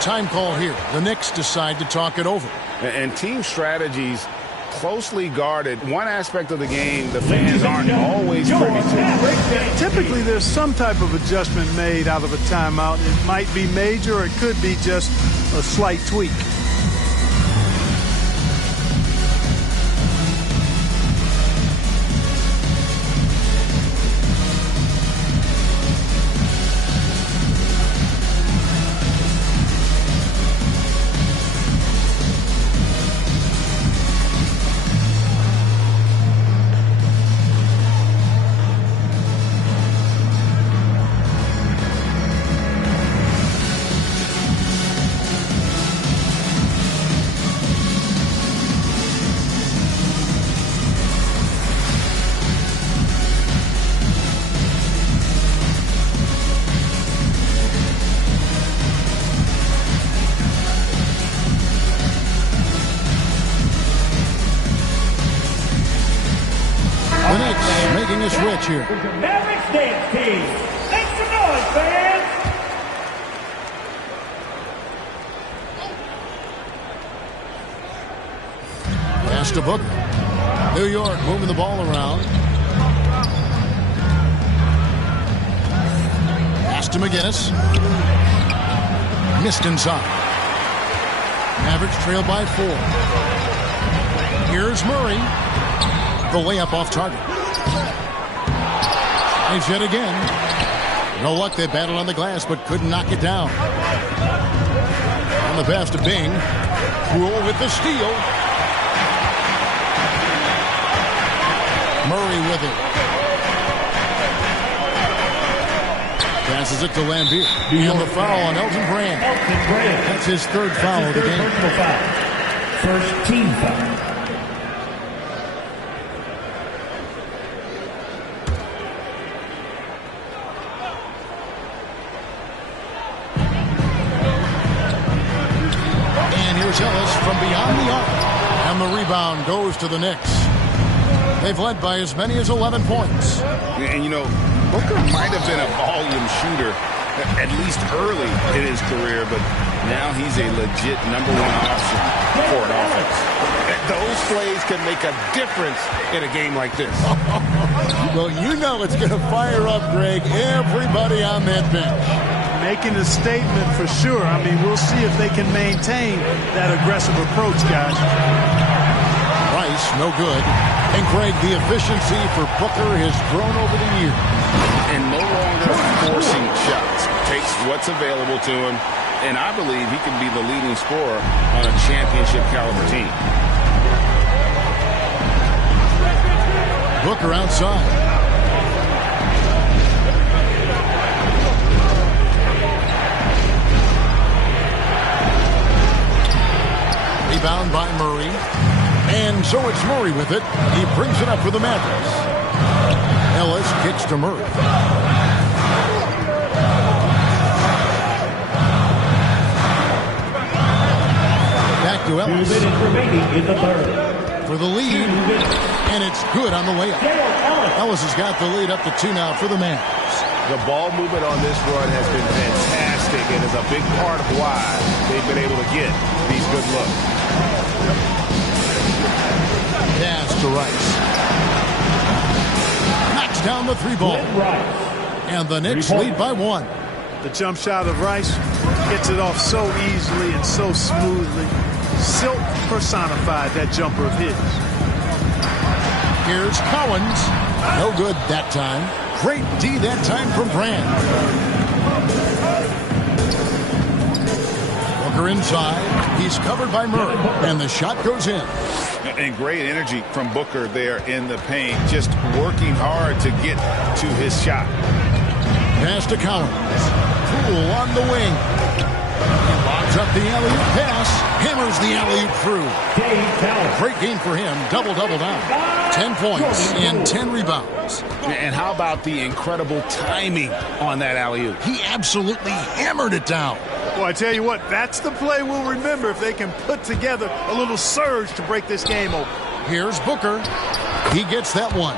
Time call here. The Knicks decide to talk it over. And team strategies closely guarded. One aspect of the game the fans aren't always privy to. Typically, there's some type of adjustment made out of a timeout. It might be major, or it could be just a slight tweak. Here. Mavericks dance team. Make some noise, fans. Pass to Booker. New York moving the ball around. Pass to McGinnis. Missed inside. Mavericks trail by 4. Here's Murray. The layup off target. Yet again. No luck. They battled on the glass, but couldn't knock it down. On the pass to Bing. Rule with the steal. Murray with it. Passes it to Lambeer. And the foul on Elton Brand. That's his third foul of the game. First team foul. Ellis from beyond the arc. And the rebound goes to the Knicks. They've led by as many as 11 points. And, you know, Booker might have been a volume shooter, at least early in his career, but now he's a legit number 1 option for an offense. Those plays can make a difference in a game like this. Well, you know it's going to fire up, Greg, everybody on that bench. Making a statement for sure. I mean, we'll see if they can maintain that aggressive approach, guys. Rice, no good. And Greg, the efficiency for Booker has grown over the years. And no longer forcing shots. Takes what's available to him. And I believe he can be the leading scorer on a championship caliber team. Booker outside. Rebound by Murray. And so it's Murray with it. He brings it up for the Mavericks. Ellis kicks to Murray. Back to Ellis. 2 minutes remaining in the third. For the lead. And it's good on the layup. Ellis has got the lead up to 2 now for the Mavericks. The ball movement on this run has been fantastic and is a big part of why they've been able to get these good looks. Pass to Rice. Knocks down the 3 ball. And the Knicks lead by 1. The jump shot of Rice gets it off so easily and so smoothly. Silk personified that jumper of his. Here's Cowens. No good that time. Great D that time from Brand. Booker inside. He's covered by Murray, and the shot goes in. And great energy from Booker there in the paint, just working hard to get to his shot. Pass to Collins. Poole on the wing. He lobs up the alley-oop pass. Hammers the alley-oop through. Great game for him. Double-double down. 10 points and 10 rebounds. And how about the incredible timing on that alley-oop? He absolutely hammered it down. Well, I tell you what, that's the play we'll remember if they can put together a little surge to break this game open. Here's Booker. He gets that one.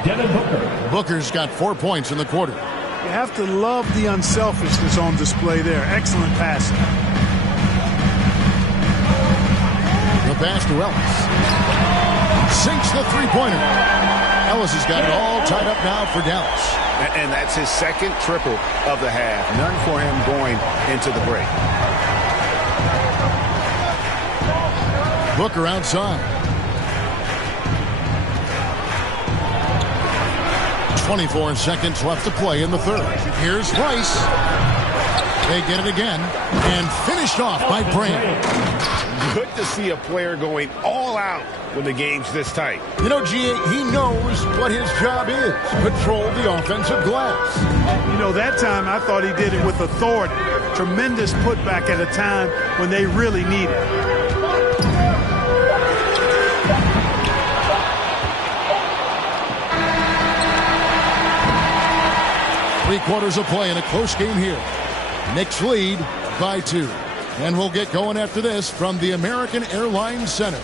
Booker's got 4 points in the quarter. You have to love the unselfishness on display there. Excellent passing. The pass to Ellis. Sinks the three-pointer. Ellis has got it all tied up now for Dallas. And that's his second triple of the half. None for him going into the break. Booker outside. 24 seconds left to play in the third. Here's Rice. They get it again. And finished off by Brand. Good to see a player going all out when the game's this tight. You know, G.A., he knows what his job is. Control the offensive glass. You know, that time I thought he did it with authority. Tremendous putback at a time when they really need it. Three-quarters of play in a close game here. Knicks lead by 2. And we'll get going after this from the American Airlines Center.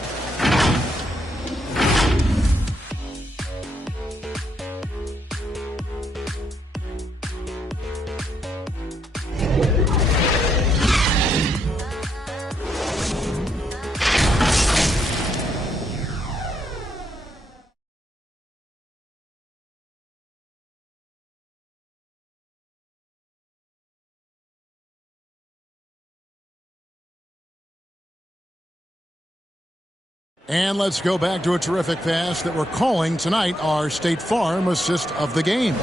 And let's go back to a terrific pass that we're calling tonight our State Farm assist of the game.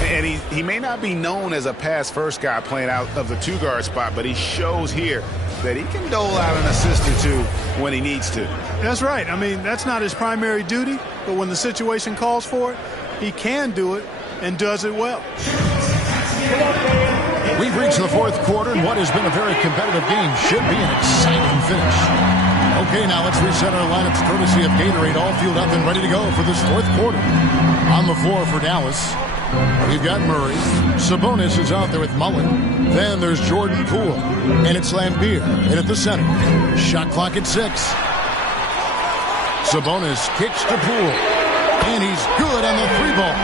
And he may not be known as a pass-first guy playing out of the two-guard spot, but he shows here that he can dole out an assist or two when he needs to. That's right. I mean, that's not his primary duty, but when the situation calls for it, he can do it and does it well. We've reached the fourth quarter, and what has been a very competitive game should be an exciting finish. Okay, now let's reset our lineups courtesy of Gatorade, all fueled up and ready to go for this fourth quarter. On the floor for Dallas, we've got Murray. Sabonis is out there with Mullen. Then there's Jordan Poole, and it's Lambeer in at the center. Shot clock at 6. Sabonis kicks to Poole, and he's good on the three ball.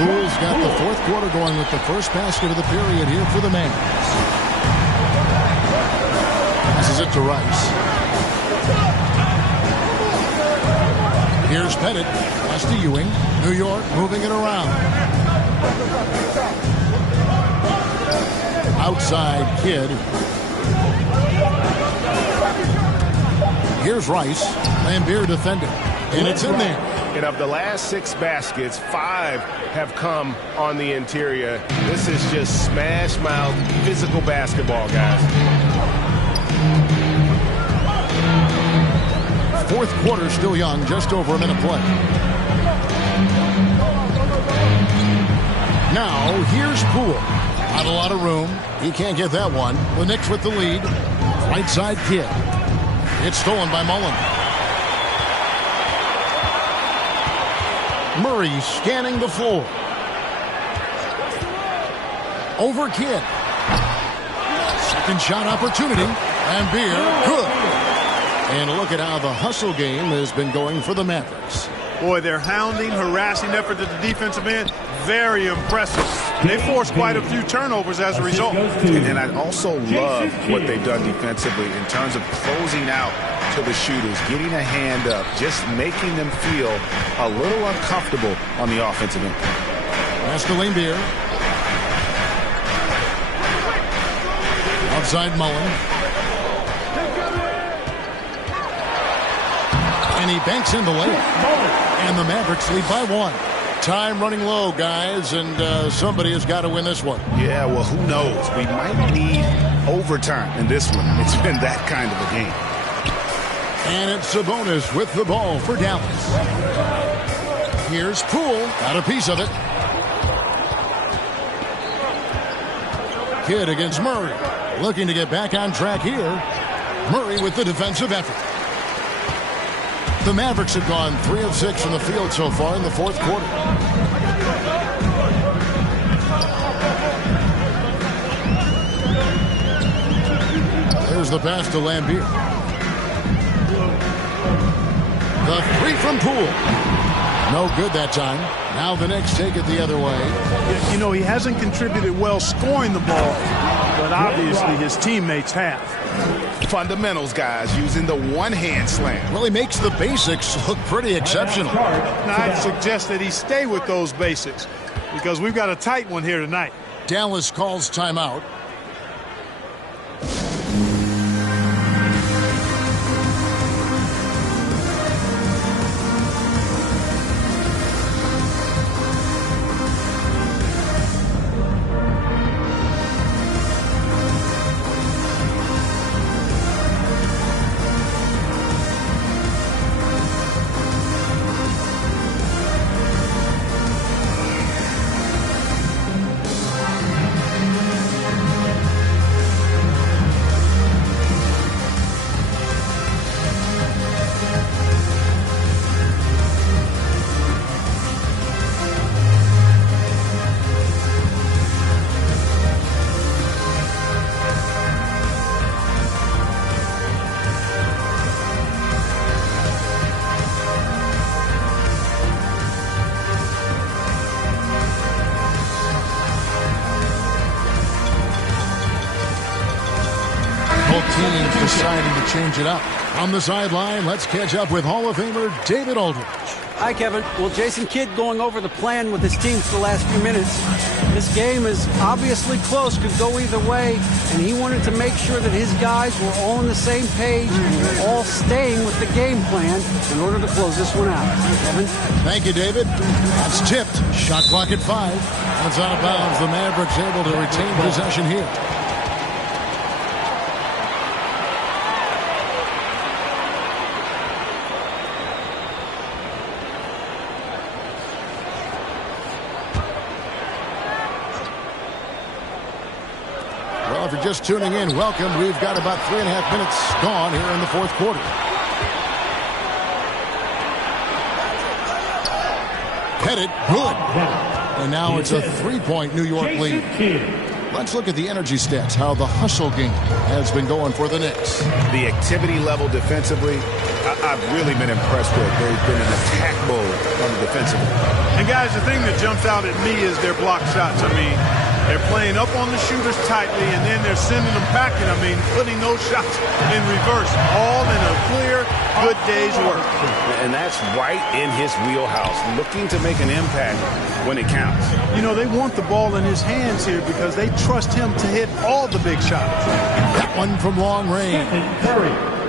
Poole's got the fourth quarter going with the first basket of the period here for the Mavs. Passes it to Rice. Here's Pettit. Pass to Ewing. New York moving it around. Outside Kidd. Here's Rice. Lambeer defending. And it's in there. And of the last 6 baskets, 5 have come on the interior. This is just smash mouth physical basketball, guys. Fourth quarter still young, just over a minute play. Now, here's Poole. Not a lot of room. He can't get that one. The Knicks with the lead. Right side Kidd. It's stolen by Mullen. Murray scanning the floor. Over Kidd. Second shot opportunity. Lambeer, good. And look at how the hustle game has been going for the Mavericks. Boy, their hounding, harassing effort at the defensive end, very impressive. They forced quite a few turnovers as a result. And I also love what they've done defensively in terms of closing out to the shooters, getting a hand up, just making them feel a little uncomfortable on the offensive end. Pass to Lambeer. Outside Mullen. And he banks in the layup. And the Mavericks lead by 1. Time running low, guys, and somebody has got to win this one. Yeah, well, who knows? We might need overtime in this one. It's been that kind of a game. And it's Sabonis with the ball for Dallas. Here's Poole. Got a piece of it. Kidd against Murray. Looking to get back on track here. Murray with the defensive effort. The Mavericks have gone 3 of 6 from the field so far in the fourth quarter. There's the pass to Lambeer. The 3 from Poole. No good that time. Now the Knicks take it the other way. You know, he hasn't contributed well scoring the ball, but obviously his teammates have. Fundamentals, guys, using the one-hand slam. Well, he makes the basics look pretty exceptional. Now, I'd suggest that he stay with those basics because we've got a tight one here tonight. Dallas calls timeout. Teams deciding to change it up. On the sideline, let's catch up with Hall of Famer David Aldridge. Hi, Kevin. Well, Jason Kidd going over the plan with his team for the last few minutes. This game is obviously close, could go either way, and he wanted to make sure that his guys were all on the same page and were all staying with the game plan in order to close this one out. Kevin? Thank you, David. That's tipped. Shot clock at 5. That's out of bounds. The Mavericks able to retain possession here. If you're just tuning in, welcome. We've got about 3.5 minutes gone here in the fourth quarter. Headed good. And now it's a 3-point New York lead. Let's look at the energy stats, how the hustle game has been going for the Knicks. The activity level defensively, I've really been impressed with. They've been in attack mode on the defensive end. And guys, the thing that jumps out at me is their block shots. I mean, they're playing up on the shooters tightly, and then they're sending them packing. I mean, putting those shots in reverse, all in a clear, good day's work. And that's right in his wheelhouse, looking to make an impact when it counts. You know, they want the ball in his hands here because they trust him to hit all the big shots. That one from long range.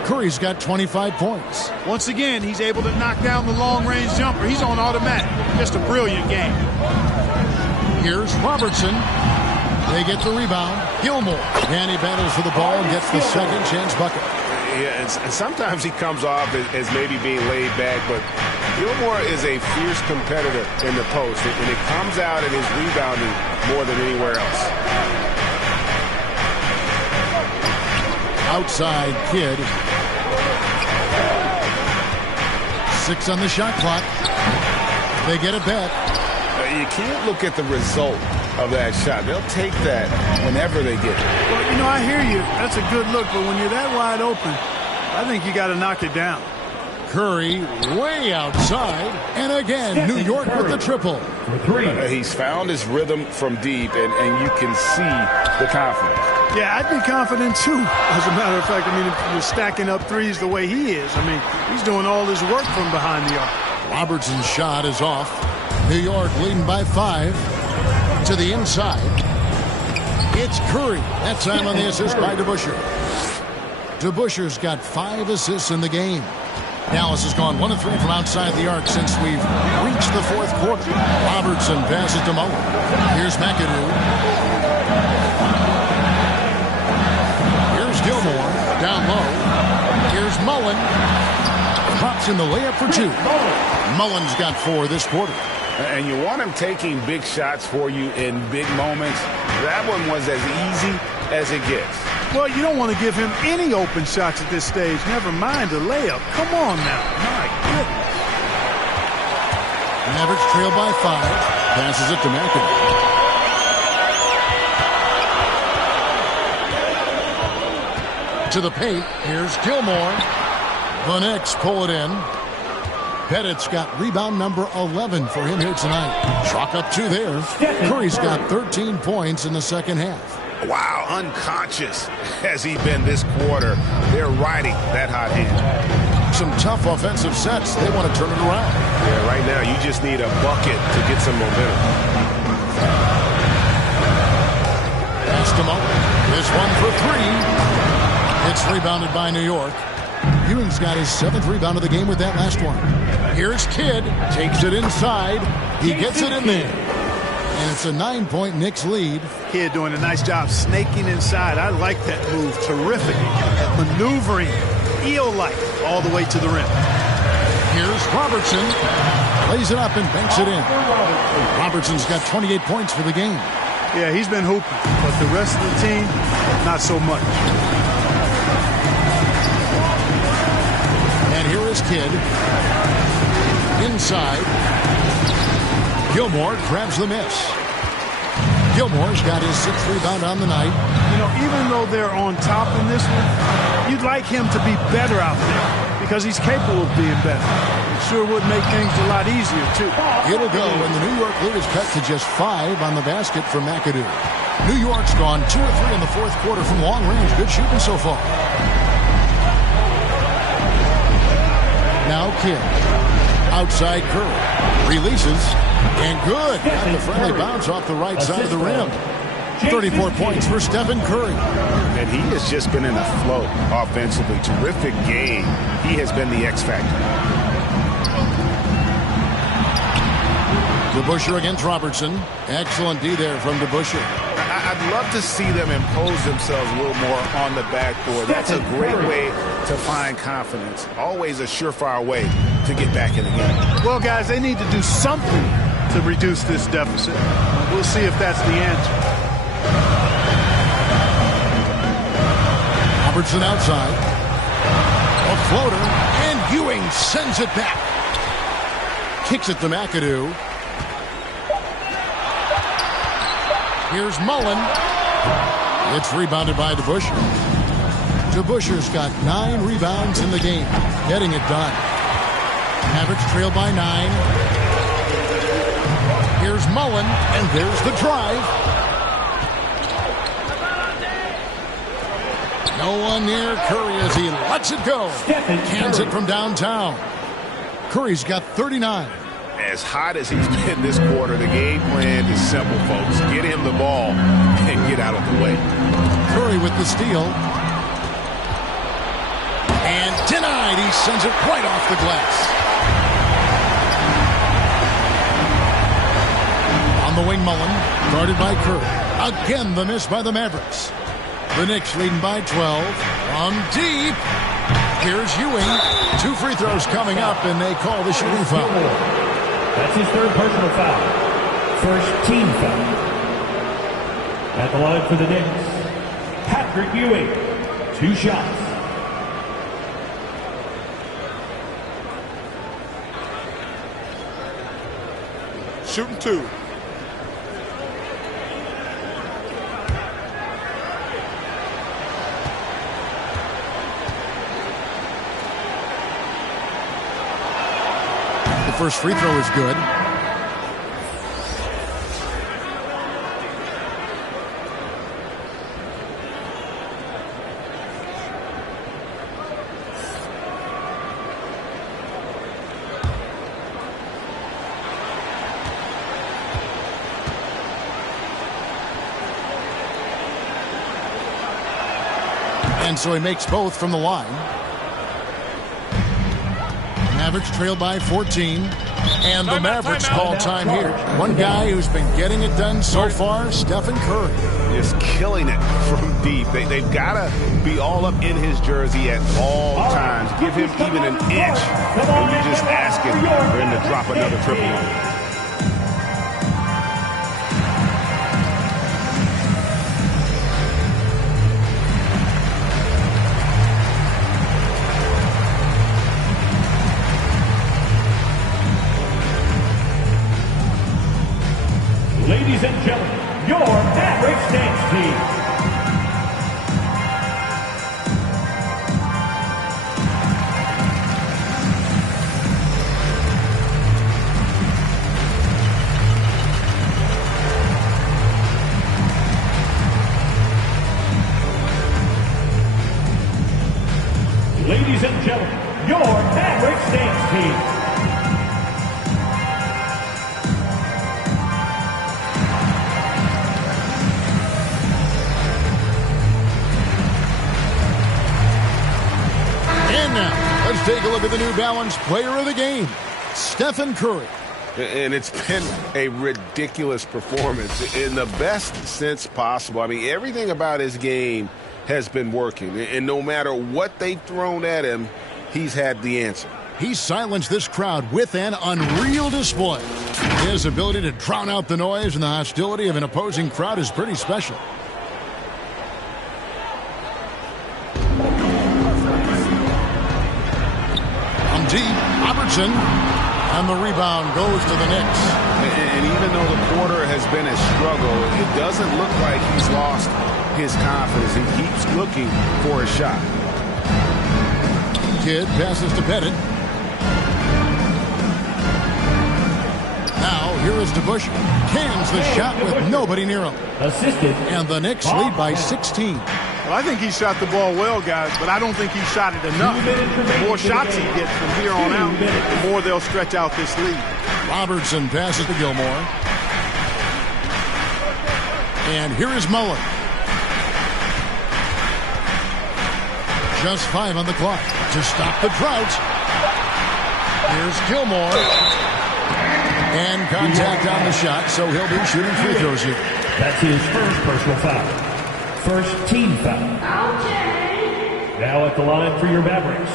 Curry's got 25 points. Once again, he's able to knock down the long-range jumper. He's on automatic. Just a brilliant game. Here's Robertson. They get the rebound. Gilmore. And he battles for the ball and gets the second chance bucket. Yeah, and sometimes he comes off as maybe being laid back, but Gilmore is a fierce competitor in the post, and it comes out in his rebounding more than anywhere else. Outside Kidd. 6 on the shot clock. They get a bet. You can't look at the result of that shot. They'll take that whenever they get it. Well, you know, I hear you. That's a good look, but when you're that wide open, I think you got to knock it down. Curry way outside. And again, New York with the triple. He's found his rhythm from deep, and you can see the confidence. Yeah, I'd be confident, too. As a matter of fact, I mean, if you're stacking up threes the way he is, I mean, he's doing all his work from behind the arc. Robertson's shot is off. New York leading by 5 to the inside. It's Curry. That time on the assist by DeBusschere. DeBusschere's got 5 assists in the game. Dallas has gone 1 of 3 from outside the arc since we've reached the fourth quarter. Robertson passes to Mullen. Here's McAdoo. Here's Gilmore. Down low. Here's Mullen. Pops in the layup for 2. Mullen's got 4 this quarter. And you want him taking big shots for you in big moments. That one was as easy as it gets. Well, you don't want to give him any open shots at this stage. Never mind a layup. Come on now. My goodness. Mavericks trail by 5. Passes it to McAdoo. To the paint. Here's Gilmore. The Knicks pull it in. Pettit's got rebound number 11 for him here tonight. Chalk up 2 there. Curry's got 13 points in the second half. Wow, unconscious has he been this quarter. They're riding that hot hand. Some tough offensive sets. They want to turn it around. Yeah, right now you just need a bucket to get some momentum. Pass to Mullen. This one for 3. It's rebounded by New York. Ewing's got his 7th rebound of the game with that last one. Here's Kidd. Takes it inside. He gets it in there. And it's a 9-point Knicks lead. Kidd doing a nice job snaking inside. I like that move. Terrific. Maneuvering. Eel-like all the way to the rim. Here's Robertson. Lays it up and banks it in. Robertson's got 28 points for the game. Yeah, he's been hooping. But the rest of the team, not so much. Here is Kidd. Inside. Gilmore grabs the miss. Gilmore's got his 6th rebound on the night. You know, even though they're on top in this one, you'd like him to be better out there because he's capable of being better. It sure would make things a lot easier, too. It'll go, and the New York lead is cut to just 5 on the basket from McAdoo. New York's gone 2 of 3 in the fourth quarter from long range. Good shooting so far. Now Kidd. Outside Curry. Releases. And good. Got the friendly bounce off the right side of the rim. 34 points for Stephen Curry. And he has just been in a flow offensively. Terrific game. He has been the X factor. DeBusschere against Robertson. Excellent D there from DeBusschere. I'd love to see them impose themselves a little more on the backboard. That's a great way to find confidence. Always a surefire way to get back in the game. Well, guys, they need to do something to reduce this deficit. We'll see if that's the answer. Robertson outside. A floater. And Ewing sends it back. Kicks it to McAdoo. Here's Mullen. It's rebounded by DeBusschere. DeBusschere's got 9 rebounds in the game. Getting it done. Mavericks trail by 9. Here's Mullen, and there's the drive. No one near Curry as he lets it go. Cans it from downtown. Curry's got 39. As hot as he's been this quarter, the game plan is simple, folks. Get him the ball and get out of the way. Curry with the steal. And denied. He sends it right off the glass. On the wing, Mullen. Guarded by Curry. Again, the miss by the Mavericks. The Knicks leading by 12. From deep. Here's Ewing. 2 free throws coming up, and they call the shooting foul. That's his 3rd personal foul. First team foul. At the line for the Knicks, Patrick Ewing. 2 shots. Shooting 2. First free throw is good. And so he makes both from the line. Mavericks trail by 14. And the Mavericks call time here. One guy who's been getting it done so far, Stephen Curry. Just killing it from deep. They've got to be all up in his jersey at all times. Give him even an inch, and you're just asking for him to drop another triple. Ladies and gentlemen, your Mavericks dance team. Ladies and gentlemen, your Mavericks dance team. Let's take a look at the New Balance player of the game, Stephen Curry. And it's been a ridiculous performance in the best sense possible. I mean, everything about his game has been working. And no matter what they've thrown at him, he's had the answer. He silenced this crowd with an unreal display. His ability to drown out the noise and the hostility of an opposing crowd is pretty special. Deep, Robertson, and the rebound goes to the Knicks. And even though the quarter has been a struggle, it doesn't look like he's lost his confidence. He keeps looking for a shot. Kidd passes to Pettit. Now here is DeBusschere. Cans the shot with nobody near him. Assisted. And the Knicks lead by 16. Well, I think he shot the ball well, guys, but I don't think he shot it enough. The more shots he gets from here on out, the more they'll stretch out this lead. Robertson passes to Gilmore. And here is Mullen. Just 5 on the clock to stop the drought. Here's Gilmore. And contact on the shot, so he'll be shooting free throws here. That's his first personal foul. First team foul. Now at the line for your Mavericks,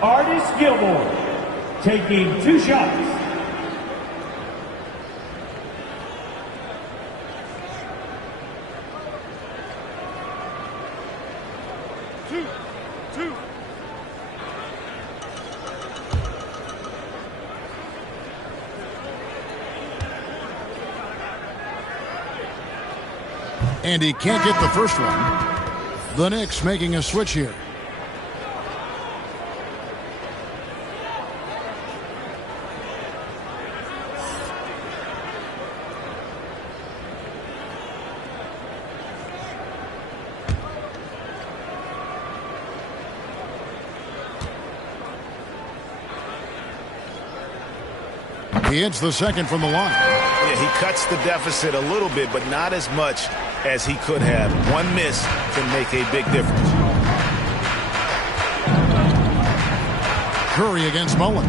Artis Gilmore, taking 2 shots. Two. And he can't get the first one. The Knicks making a switch here. He hits the second from the line. Yeah, he cuts the deficit a little bit, but not as much as he could have. One miss can make a big difference. Curry against Mullen.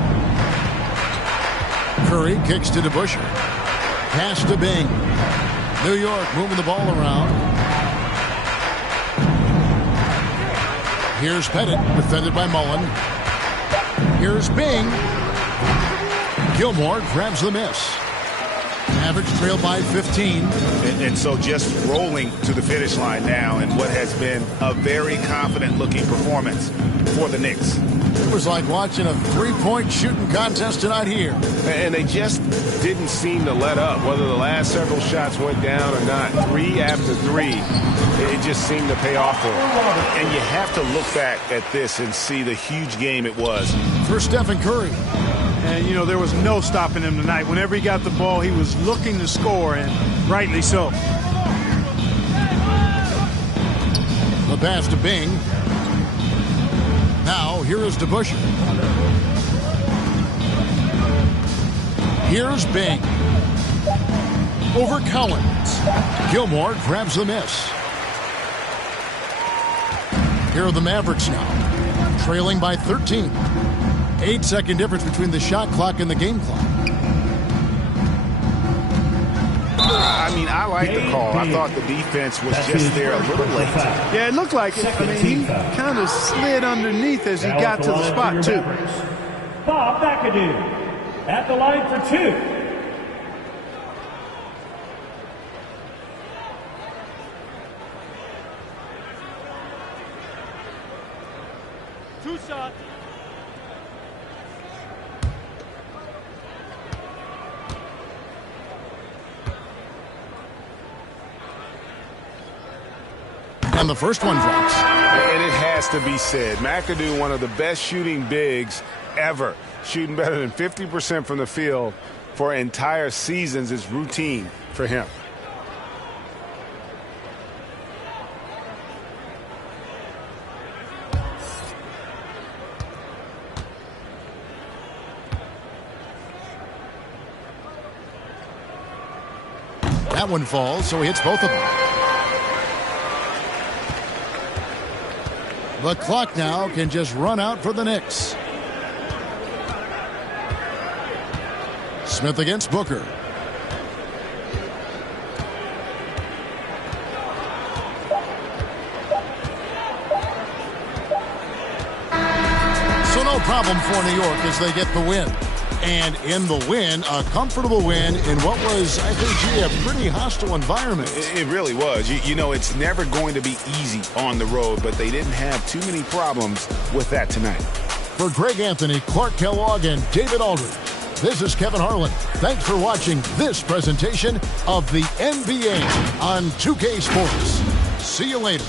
Curry kicks to DeBusschere. Pass to Bing. New York moving the ball around. Here's Pettit, defended by Mullen. Here's Bing. Gilmore grabs the miss. Mavericks trail by 15. And so just rolling to the finish line now in what has been a very confident-looking performance for the Knicks. It was like watching a three-point shooting contest tonight here. And they just didn't seem to let up, whether the last several shots went down or not. 3 after 3, it just seemed to pay off for them. And you have to look back at this and see the huge game it was. For Stephen Curry. And, you know, there was no stopping him tonight. Whenever he got the ball, he was looking to score, and rightly so. The pass to Bing. Now, here is DeBusschere. Here's Bing. Over Collins. Gilmore grabs the miss. Here are the Mavericks now, trailing by 13. 8-second difference between the shot clock and the game clock. I mean, I like the call. I thought the defense was just there a little late. Yeah, it looked like it. I mean, he kind of slid underneath as he got to the spot, too. Bob McAdoo at the line for 2. Two shots. And the first one drops. And it has to be said, McAdoo, one of the best shooting bigs ever. Shooting better than 50% from the field for entire seasons is routine for him. That one falls, so he hits both of them. The clock now can just run out for the Knicks. Smith against Booker. So no problem for New York as they get the win. And in the win, a comfortable win in what was, I think, a pretty hostile environment. It really was. You know, it's never going to be easy on the road, but they didn't have too many problems with that tonight. For Greg Anthony, Clark Kellogg, and David Aldridge, this is Kevin Harlan. Thanks for watching this presentation of the NBA on 2K Sports. See you later.